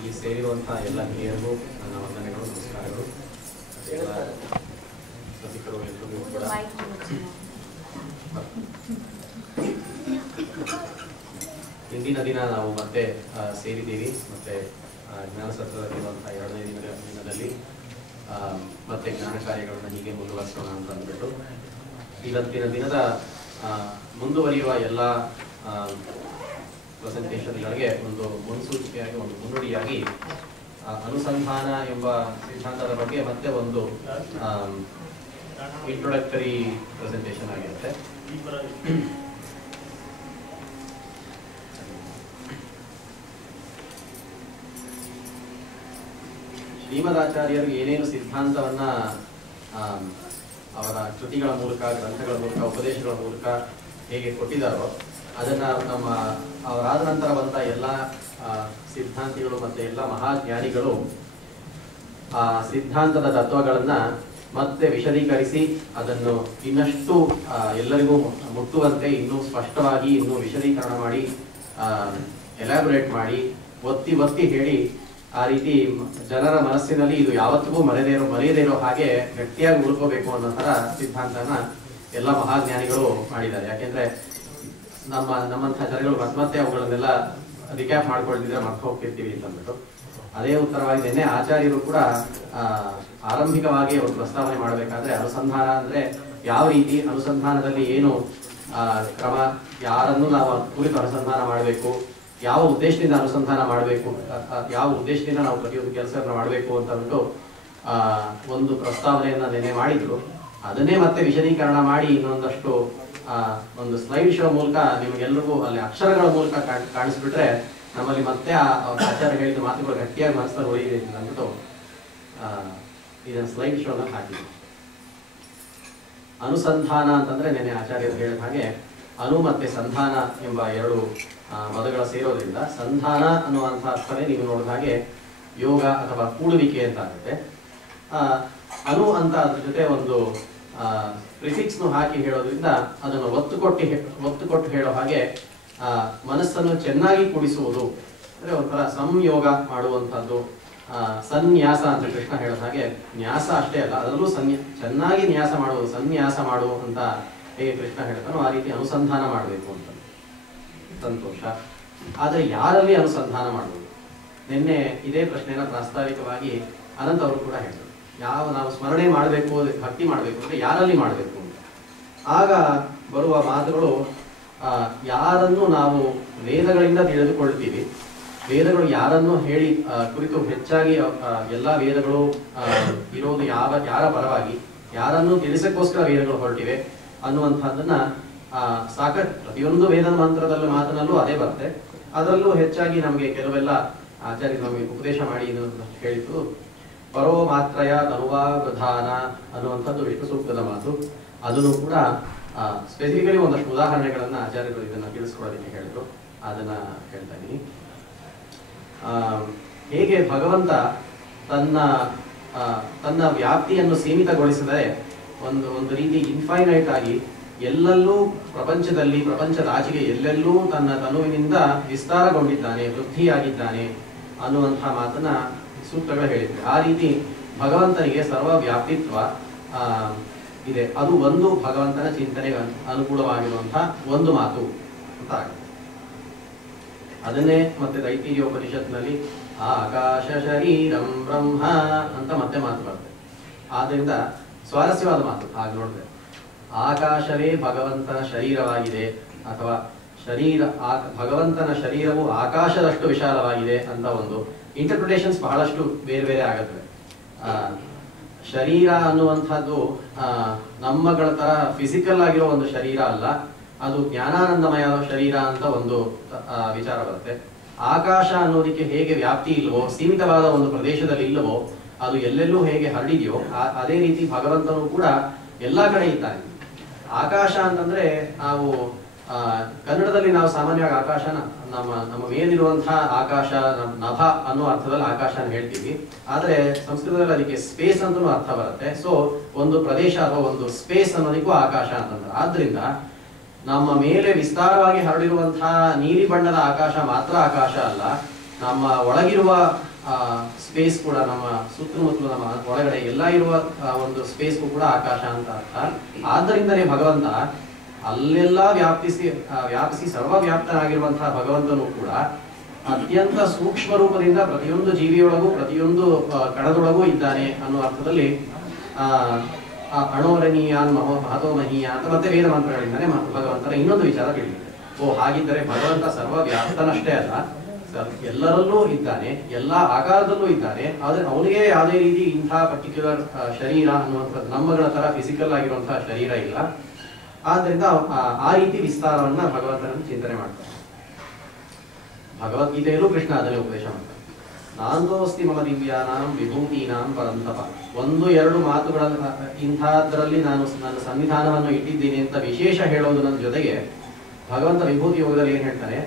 ಇಲ್ಲಿ ಸೇರಿರುವಂತಹ ಎಲ್ಲ ಹಿರಿಯರಿಗೂ ನನ್ನ ವಂದನೆಗಳು, ನಮಸ್ಕಾರಗಳು. ಎಲ್ಲ ರಸಿಕರು ಎಲ್ಲರಿಗೂ ಕೂಡ ಇಂದಿನ ದಿನ ನಾವು ಮತ್ತೆ ಸೇರಿದ್ದೀವಿ. ಮತ್ತೆ ಜ್ಞಾನಸತ್ರದಲ್ಲಿರುವಂತಹ ಎರಡನೇ ದಿನದಲ್ಲಿ ಮತ್ತೆ ಜ್ಞಾನ ಕಾರ್ಯಗಳನ್ನು ಹೀಗೆ ಮುಂದುವರಿಸೋಣ ಅಂತ ಅಂದ್ಬಿಟ್ಟು ಇವತ್ತಿನ ದಿನದ ಮುಂದುವರಿಯುವ ಎಲ್ಲ ಪ್ರೆಸೆಂಟೇಷನ್ಗಳಿಗೆ ಒಂದು ಮುನ್ಸೂಚನೆಯಾಗಿ, ಒಂದು ಮುನ್ನುಡಿಯಾಗಿ ಅನುಸಂಧಾನ ಎಂಬ ಸಿದ್ಧಾಂತದ ಬಗ್ಗೆ ಮತ್ತೆ ಒಂದು ಇಂಟ್ರೊಡಕ್ಟರಿ ಪ್ರೆಸೆಂಟೇಷನ್ ಆಗಿರುತ್ತೆ. ಶ್ರೀಮದಾಚಾರ್ಯರು ಏನೇನು ಸಿದ್ಧಾಂತವನ್ನ ಅವರ ಕೃತಿಗಳ ಮೂಲಕ, ಗ್ರಂಥಗಳ ಮೂಲಕ, ಉಪದೇಶಗಳ ಮೂಲಕ ಹೇಗೆ ಕೊಟ್ಟಿದ್ದಾರೋ ಅದನ್ನ ಅವರಾದ ನಂತರ ಬಂದ ಎಲ್ಲ ಸಿದ್ಧಾಂತಿಗಳು ಮತ್ತೆ ಎಲ್ಲ ಮಹಾಜ್ಞಾನಿಗಳು ಆ ಸಿದ್ಧಾಂತದ ತತ್ವಗಳನ್ನ ಮತ್ತೆ ವಿಶದೀಕರಿಸಿ ಅದನ್ನು ಇನ್ನಷ್ಟು ಎಲ್ಲರಿಗೂ ಮುಟ್ಟುವಂತೆ ಇನ್ನೂ ಸ್ಪಷ್ಟವಾಗಿ ಇನ್ನೂ ವಿಶದೀಕರಣ ಮಾಡಿ ಎಲಾಬೊರೇಟ್ ಮಾಡಿ ಒತ್ತಿ ಒತ್ತಿ ಹೇಳಿ ಆ ರೀತಿ ಜನರ ಮನಸ್ಸಿನಲ್ಲಿ ಇದು ಯಾವತ್ತಿಗೂ ಮರೆಯದೇ ಇರೋ ಹಾಗೆ ಗಟ್ಟಿಯಾಗಿ ಉಳ್ಕೋಬೇಕು ಅನ್ನೋ ತರ ಸಿದ್ಧಾಂತನ ಎಲ್ಲ ಮಹಾಜ್ಞಾನಿಗಳು ಮಾಡಿದ್ದಾರೆ. ಯಾಕೆಂದ್ರೆ ನಮ್ಮಂತಹ ಜನಗಳು ಮತ್ತೆ ಅವುಗಳನ್ನೆಲ್ಲ ರಿಕ್ಯಾಪ್ ಮಾಡ್ಕೊಳ್ತಿದ್ರೆ ಮರ್ತು ಹೋಗ್ತಿರ್ತೀವಿ ಅಂತ ಅಂದ್ಬಿಟ್ಟು ಅದೇ ಉತ್ತರವಾಗಿ ನಿನ್ನೆ ಆಚಾರ್ಯರು ಕೂಡ ಆರಂಭಿಕವಾಗಿ ಅವರು ಪ್ರಸ್ತಾವನೆ ಮಾಡಬೇಕಾದ್ರೆ ಅನುಸಂಧಾನ ಅಂದ್ರೆ ಯಾವ ರೀತಿ, ಅನುಸಂಧಾನದಲ್ಲಿ ಏನು ಕ್ರಮ, ಯಾರನ್ನು ನಾವು ಕುರಿತು ಅನುಸಂಧಾನ ಮಾಡಬೇಕು, ಯಾವ ಉದ್ದೇಶದಿಂದ ಅನುಸಂಧಾನ ಮಾಡಬೇಕು, ಯಾವ ಉದ್ದೇಶದಿಂದ ನಾವು ಪ್ರತಿಯೊಂದು ಕೆಲಸವನ್ನು ಮಾಡಬೇಕು ಅಂತ ಅಂದ್ಬಿಟ್ಟು ಒಂದು ಪ್ರಸ್ತಾವನೆಯನ್ನ ನಿನ್ನೆ ಮಾಡಿದ್ರು. ಅದನ್ನೇ ಮತ್ತೆ ವಿಶದೀಕರಣ ಮಾಡಿ ಇನ್ನೊಂದಷ್ಟು ಒಂದು ಸ್ಲೈಡ್ ಶೋ ಮೂಲಕ ನಿಮಗೆಲ್ಲರಿಗೂ ಅಲ್ಲಿ ಅಕ್ಷರಗಳ ಮೂಲಕ ಕಾಣಿಸ್ಬಿಟ್ರೆ ನಮ್ಮಲ್ಲಿ ಮತ್ತೆ ಆಚಾರ್ಯ ಹೇಳಿದ ಮಾತುಗಳು ಗಟ್ಟಿಯಾಗಿ ಮನಸ್ಸಲ್ಲಿ ಉಳಿದಿದೆ ಅಂದ್ಬಿಟ್ಟು ಇದನ್ನ ಸ್ಲೈಡ್ ಶೋನ ಹಾಕಿದ್ವಿ. ಅನುಸಂಧಾನ ಅಂತಂದ್ರೆ ನೆನೆ ಆಚಾರ್ಯರು ಹೇಳಿದ ಹಾಗೆ ಅನು ಮತ್ತೆ ಸಂಧಾನ ಎಂಬ ಎರಡು ಪದಗಳ ಸೇರೋದ್ರಿಂದ ಸಂಧಾನ ಅನ್ನುವಂತಹ ಅರ್ಥನೇ ನೀವು ನೋಡಿದ ಹಾಗೆ ಯೋಗ ಅಥವಾ ಕೂಡುವಿಕೆ ಅಂತ ಆಗುತ್ತೆ. ಅನು ಅಂತ ಅದ್ರ ಜೊತೆ ಒಂದು ಪ್ರಿಫಿಕ್ಸ್ನು ಹಾಕಿ ಹೇಳೋದ್ರಿಂದ ಅದನ್ನು ಒತ್ತು ಕೊಟ್ಟು ಹೇಳೋ ಹಾಗೆ ಮನಸ್ಸನ್ನು ಚೆನ್ನಾಗಿ ಕೂಡಿಸುವುದು ಅಂದ್ರೆ ಒಂಥರ ಸಂಯೋಗ ಮಾಡುವಂಥದ್ದು, ಸನ್ಯಾಸ ಅಂತ ಕೃಷ್ಣ ಹೇಳೋ ಹಾಗೆ ನ್ಯಾಸ ಅಷ್ಟೇ ಅಲ್ಲ, ಅದರಲ್ಲೂ ಚೆನ್ನಾಗಿ ನ್ಯಾಸ ಮಾಡುವುದು, ಸನ್ಯಾಸ ಮಾಡುವ ಅಂತ ಹೇಗೆ ಕೃಷ್ಣ ಹೇಳ್ತಾನೋ ಆ ರೀತಿ ಅನುಸಂಧಾನ ಮಾಡಬೇಕು ಅಂತ. ಸಂತೋಷ. ಆದರೆ ಯಾರಲ್ಲಿ ಅನುಸಂಧಾನ ಮಾಡುವುದು? ನಿನ್ನೆ ಇದೇ ಪ್ರಶ್ನೆನ ಪ್ರಾಸ್ತಾವಿಕವಾಗಿ ಅನಂತ್ ಅವರು ಕೂಡ ಹೇಳಿದರು. ನಾವು ಸ್ಮರಣೆ ಮಾಡಬೇಕು, ಭಕ್ತಿ ಮಾಡಬೇಕು ಅಂದ್ರೆ ಯಾರಲ್ಲಿ ಮಾಡಬೇಕು ಅಂತ. ಆಗ ಬರುವ ಮಾತುಗಳು ಯಾರನ್ನು ನಾವು ವೇದಗಳಿಂದ ತಿಳಿದುಕೊಳ್ತೀವಿ, ವೇದಗಳು ಯಾರನ್ನು ಹೇಳಿ ಕುರಿತು ಹೆಚ್ಚಾಗಿ ಎಲ್ಲ ವೇದಗಳು ಇರೋದು ಯಾರ ಪರವಾಗಿ, ಯಾರನ್ನು ತಿಳಿಸಕ್ಕೋಸ್ಕರ ವೇದಗಳು ಹೊರಟಿವೆ ಅನ್ನುವಂಥದ್ದನ್ನ ಸಾಕಷ್ಟು ಪ್ರತಿಯೊಂದು ವೇದ ಮಂತ್ರದಲ್ಲೂ ಮಾತನಲ್ಲೂ ಅದೇ ಬರುತ್ತೆ. ಅದರಲ್ಲೂ ಹೆಚ್ಚಾಗಿ ನಮಗೆ ಕೆಲವೆಲ್ಲ ಆಚಾರ್ಯರು ನಮಗೆ ಉಪದೇಶ ಮಾಡಿ ಹೇಳಿತು. ಪರೋ ಮಾತ್ರಯ ತನುವಾ ಪ್ರಧಾನ ಅನ್ನುವಂಥದ್ದು ವಿಷ್ಣು ಸೂಕ್ತದ ಮಾತು. ಅದನ್ನು ಕೂಡ ಸ್ಪೆಸಿಫಿಕಲಿ ಒಂದಷ್ಟು ಉದಾಹರಣೆಗಳನ್ನ ಆಚಾರ್ಯರು ಇದನ್ನ ತಿಳಿಸ್ಕೊಡೋದಕ್ಕೆ ಹೇಳಿದ್ರು. ಅದನ್ನ ಹೇಳ್ತಾ ಇದ್ದೀನಿ. ಹೇಗೆ ಭಗವಂತ ತನ್ನ ವ್ಯಾಪ್ತಿಯನ್ನು ಸೀಮಿತಗೊಳಿಸದೆ ಒಂದು ರೀತಿ ಇನ್ಫೈನೈಟ್ ಆಗಿ ಎಲ್ಲೆಲ್ಲೂ ಪ್ರಪಂಚದ ಆಚೆಗೆ ಎಲ್ಲೆಲ್ಲೂ ತನ್ನ ತನುವಿನಿಂದ ವಿಸ್ತಾರಗೊಂಡಿದ್ದಾನೆ, ವೃದ್ಧಿಯಾಗಿದ್ದಾನೆ ಅನ್ನುವಂತಹ ಮಾತನ್ನ ಸೂಕ್ತಗಳು ಹೇಳಿದ್ವಿ. ಆ ರೀತಿ ಭಗವಂತನಿಗೆ ಸರ್ವ ವ್ಯಾಪ್ತಿತ್ವ ಇದೆ. ಅದು ಒಂದು ಭಗವಂತನ ಚಿಂತನೆಗೆ ಅನುಕೂಲವಾಗಿರುವಂತಹ ಒಂದು ಮಾತು ಅಂತ ಆಗುತ್ತೆ. ಅದನ್ನೇ ಮತ್ತೆ ತೈತ್ತೀರಿಯ ಉಪನಿಷತ್ನಲ್ಲಿ ಆಕಾಶ ಶರೀರಂ ಬ್ರಹ್ಮ ಅಂತ ಮತ್ತೆ ಮಾತು ಬರುತ್ತೆ. ಆದ್ರಿಂದ ಸ್ವಾರಸ್ಯವಾದ ಮಾತು ಹಾಗೆ ನೋಡಿದ್ರೆ ಆಕಾಶವೇ ಭಗವಂತನ ಶರೀರವಾಗಿದೆ ಅಥವಾ ಭಗವಂತನ ಶರೀರವು ಆಕಾಶದಷ್ಟು ವಿಶಾಲವಾಗಿದೆ ಅಂತ ಒಂದು ಇಂಟರ್ಪ್ರಿಟೇಷನ್ಸ್ ಬಹಳಷ್ಟು ಬೇರೆ ಬೇರೆ ಆಗುತ್ತವೆ. ಶರೀರ ಅನ್ನುವಂಥದ್ದು ನಮ್ಮಗಳ ತರ ಫಿಸಿಕಲ್ ಆಗಿರೋ ಒಂದು ಶರೀರ ಅಲ್ಲ, ಅದು ಜ್ಞಾನಾನಂದಮಯ ಶರೀರ ಅಂತ ಒಂದು ವಿಚಾರ ಬರುತ್ತೆ. ಆಕಾಶ ಅನ್ನೋದಕ್ಕೆ ಹೇಗೆ ವ್ಯಾಪ್ತಿ ಇಲ್ವೋ, ಸೀಮಿತವಾದ ಒಂದು ಪ್ರದೇಶದಲ್ಲಿ ಇಲ್ಲವೋ, ಅದು ಎಲ್ಲೆಲ್ಲೂ ಹೇಗೆ ಹರಡಿದೆಯೋ ಅದೇ ರೀತಿ ಭಗವಂತನು ಕೂಡ ಎಲ್ಲಾ ಕಡೆ ಇದ್ದಾನೆ. ಆಕಾಶ ಅಂತಂದ್ರೆ ನಾವು ಕನ್ನಡದಲ್ಲಿ ನಾವು ಸಾಮಾನ್ಯವಾಗಿ ಆಕಾಶನ ನಮ್ಮ ಮೇಲಿರುವಂತಹ ಆಕಾಶ, ನಭ ಅನ್ನೋ ಅರ್ಥದಲ್ಲಿ ಆಕಾಶನ ಹೇಳ್ತೀವಿ. ಆದ್ರೆ ಸಂಸ್ಕೃತದಲ್ಲಿ ಅದಕ್ಕೆ ಸ್ಪೇಸ್ ಅಂತಲೂ ಅರ್ಥ ಬರುತ್ತೆ. ಸೊ ಒಂದು ಪ್ರದೇಶ ಅಥವಾ ಒಂದು ಸ್ಪೇಸ್ ಅನ್ನೋದಕ್ಕೂ ಆಕಾಶ ಅಂತಂದ್ರೆ, ಆದ್ರಿಂದ ನಮ್ಮ ಮೇಲೆ ವಿಸ್ತಾರವಾಗಿ ಹರಡಿರುವಂತಹ ನೀಲಿ ಬಣ್ಣದ ಆಕಾಶ ಮಾತ್ರ ಆಕಾಶ ಅಲ್ಲ, ನಮ್ಮ ಒಳಗಿರುವ ಸ್ಪೇಸ್ ಕೂಡ, ನಮ್ಮ ಸುತ್ತಮುತ್ತಲು ನಮ್ಮ ಒಳಗಡೆ ಎಲ್ಲ ಇರುವ ಒಂದು ಸ್ಪೇಸ್ಗೂ ಕೂಡ ಆಕಾಶ ಅಂತ ಅರ್ಥ. ಆದ್ದರಿಂದಲೇ ಭಗವಂತ ಅಲ್ಲೆಲ್ಲ ವ್ಯಾಪಿಸಿ ಸರ್ವವ್ಯಾಪ್ತನಾಗಿರುವಂತಹ ಭಗವಂತನು ಕೂಡ ಅತ್ಯಂತ ಸೂಕ್ಷ್ಮ ರೂಪದಿಂದ ಪ್ರತಿಯೊಂದು ಜೀವಿಯೊಳಗೂ ಪ್ರತಿಯೊಂದು ಕಣದೊಳಗೂ ಇದ್ದಾನೆ ಅನ್ನೋ ಅರ್ಥದಲ್ಲಿ ಅಣೋರಣೀಯಾನ್ ಮಹತೋಮಹೀಯ ಅಂತ ಮತ್ತೆ ವೇದ ಮಂತ್ರಗಳಿಂದಾನೆ ಭಗವಂತನ ಇನ್ನೊಂದು ವಿಚಾರ ತಿಳಿಯುತ್ತೆ. ಹಾಗಿದ್ದರೆ ಭಗವಂತ ಸರ್ವವ್ಯಾಪ್ತನಷ್ಟೇ ಅಲ್ಲ, ಎಲ್ಲರಲ್ಲೂ ಇದ್ದಾನೆ, ಎಲ್ಲ ಆಕಾರದಲ್ಲೂ ಇದ್ದಾನೆ. ಆದ್ರೆ ಅವನಿಗೆ ಯಾವುದೇ ರೀತಿ ಇಂಥ ಪರ್ಟಿಕ್ಯುಲರ್ ಶರೀರ ಅನ್ನುವಂಥದ್ದು ನಮ್ಮಗಳ ತರ ಫಿಸಿಕಲ್ ಆಗಿರುವಂತಹ ಶರೀರ ಇಲ್ಲ. ಆದ್ರಿಂದ ಆ ರೀತಿ ವಿಸ್ತಾರವನ್ನ ಭಗವಂತನನ್ನು ಚಿಂತನೆ ಮಾಡ್ತಾರೆ. ಭಗವದ್ಗೀತೆಯಲ್ಲೂ ಕೃಷ್ಣ ಅದನ್ನೇ ಉಪದೇಶ ಮಾಡ್ತಾರೆ. ನಾಂದೋಸ್ತಿ ಮಮ ದಿವ್ಯಾನಾಂ ವಿಭೂತೀನಾಂ ಪರಂತಪ. 1-2 ಮಾತುಗಳ ಇಂಥದ್ರಲ್ಲಿ ನಾನು ನನ್ನ ಸಂವಿಧಾನವನ್ನು ಇಟ್ಟಿದ್ದೀನಿ ಅಂತ ವಿಶೇಷ ಹೇಳೋದು ನನ್ನ ಜೊತೆಗೆ ಭಗವಂತ ವಿಭೂತಿ ಯೋಗದಲ್ಲಿ ಏನ್ ಹೇಳ್ತಾನೆ,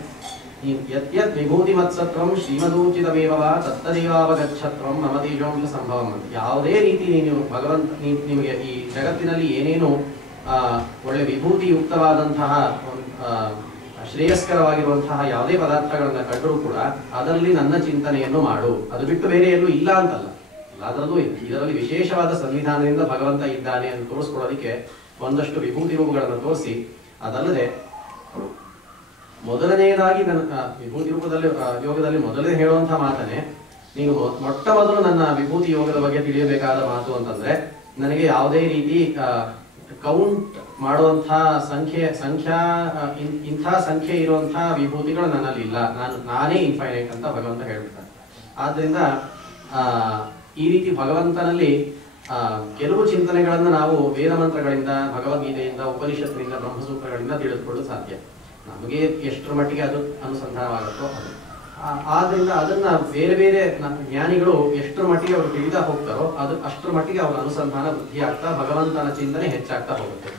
ಯತ್ ವಿಭೂತಿ ಮತ್ಸತ್ವಂ ಶ್ರೀಮದೂಚಿತಮೇವ ತತ್ತದೇವಾವಗಚ್ಚತ್ವಂ ಮಮ ತೇಜೋಂಶ ಸಂಭವಂ. ಯಾವುದೇ ರೀತಿ ನೀನು ಭಗವಂತ ನಿಮಗೆ ಈ ಜಗತ್ತಿನಲ್ಲಿ ಏನೇನು ಒಳ್ಳೆ ವಿಭೂತಿಯುಕ್ತವಾದಂತಹ ಶ್ರೇಯಸ್ಕರವಾಗಿರುವಂತಹ ಯಾವುದೇ ಪದಾರ್ಥಗಳನ್ನ ಕಂಡರೂ ಕೂಡ ಅದರಲ್ಲಿ ನನ್ನ ಚಿಂತನೆಯನ್ನು ಮಾಡು, ಅದು ಬಿಟ್ಟು ಬೇರೆ ಎಲ್ಲೂ ಇಲ್ಲ ಅಂತಲ್ಲ, ಎಲ್ಲದರಲ್ಲೂ ಇದೆ. ಇದರಲ್ಲಿ ವಿಶೇಷವಾದ ಸಂವಿಧಾನದಿಂದ ಭಗವಂತ ಇದ್ದಾನೆ ಅಂತ ತೋರಿಸ್ಕೊಳ್ಳೋದಕ್ಕೆ ಒಂದಷ್ಟು ವಿಭೂತಿ ರೂಪಗಳನ್ನು ತೋರಿಸಿ, ಅದಲ್ಲದೆ ಮೊದಲನೆಯದಾಗಿ ನನ್ನ ವಿಭೂತಿ ರೂಪದಲ್ಲಿ ಯೋಗದಲ್ಲಿ ಮೊದಲನೇ ಹೇಳುವಂತಹ ಮಾತನೆ, ನೀವು ಮೊಟ್ಟ ಮೊದಲು ನನ್ನ ವಿಭೂತಿ ಯೋಗದ ಬಗ್ಗೆ ತಿಳಿಯಬೇಕಾದ ಮಾತು ಅಂತಂದ್ರೆ, ನನಗೆ ಯಾವುದೇ ರೀತಿ ಕೌಂಟ್ ಮಾಡುವಂತಹ ಇಂಥ ಸಂಖ್ಯೆ ಇರುವಂತಹ ವಿಭೂತಿಗಳು ನನ್ನಲ್ಲಿ ಇಲ್ಲ, ನಾನೇ ಇನ್ಫೈನೈಟ್ ಅಂತ ಭಗವಂತ ಹೇಳ್ತಾರೆ. ಆದ್ರಿಂದ ಈ ರೀತಿ ಭಗವಂತನಲ್ಲಿ ಕೆಲವು ಚಿಂತನೆಗಳನ್ನ ನಾವು ವೇದ ಮಂತ್ರಗಳಿಂದ, ಭಗವದ್ಗೀತೆಯಿಂದ, ಉಪನಿಷತ್ತಿನಿಂದ, ಬ್ರಹ್ಮಸೂತ್ರಗಳಿಂದ ತಿಳಿದುಕೊಳ್ಳಲು ಸಾಧ್ಯ. ನಮಗೆ ಎಷ್ಟರ ಮಟ್ಟಿಗೆ ಅದು ಅನುಸಂಧಾನವಾಗುತ್ತೋ ಅದು. ಆದ್ರಿಂದ ಅದನ್ನ ಬೇರೆ ಬೇರೆ ಜ್ಞಾನಿಗಳು ಎಷ್ಟರ ಮಟ್ಟಿಗೆ ಅವರು ತಿಳಿತಾ ಹೋಗ್ತಾರೋ ಅದು ಅಷ್ಟರ ಮಟ್ಟಿಗೆ ಅವರ ಅನುಸಂಧಾನ ವೃದ್ಧಿ ಆಗ್ತಾ ಭಗವಂತನ ಚಿಂತನೆ ಹೆಚ್ಚಾಗ್ತಾ ಹೋಗುತ್ತೆ.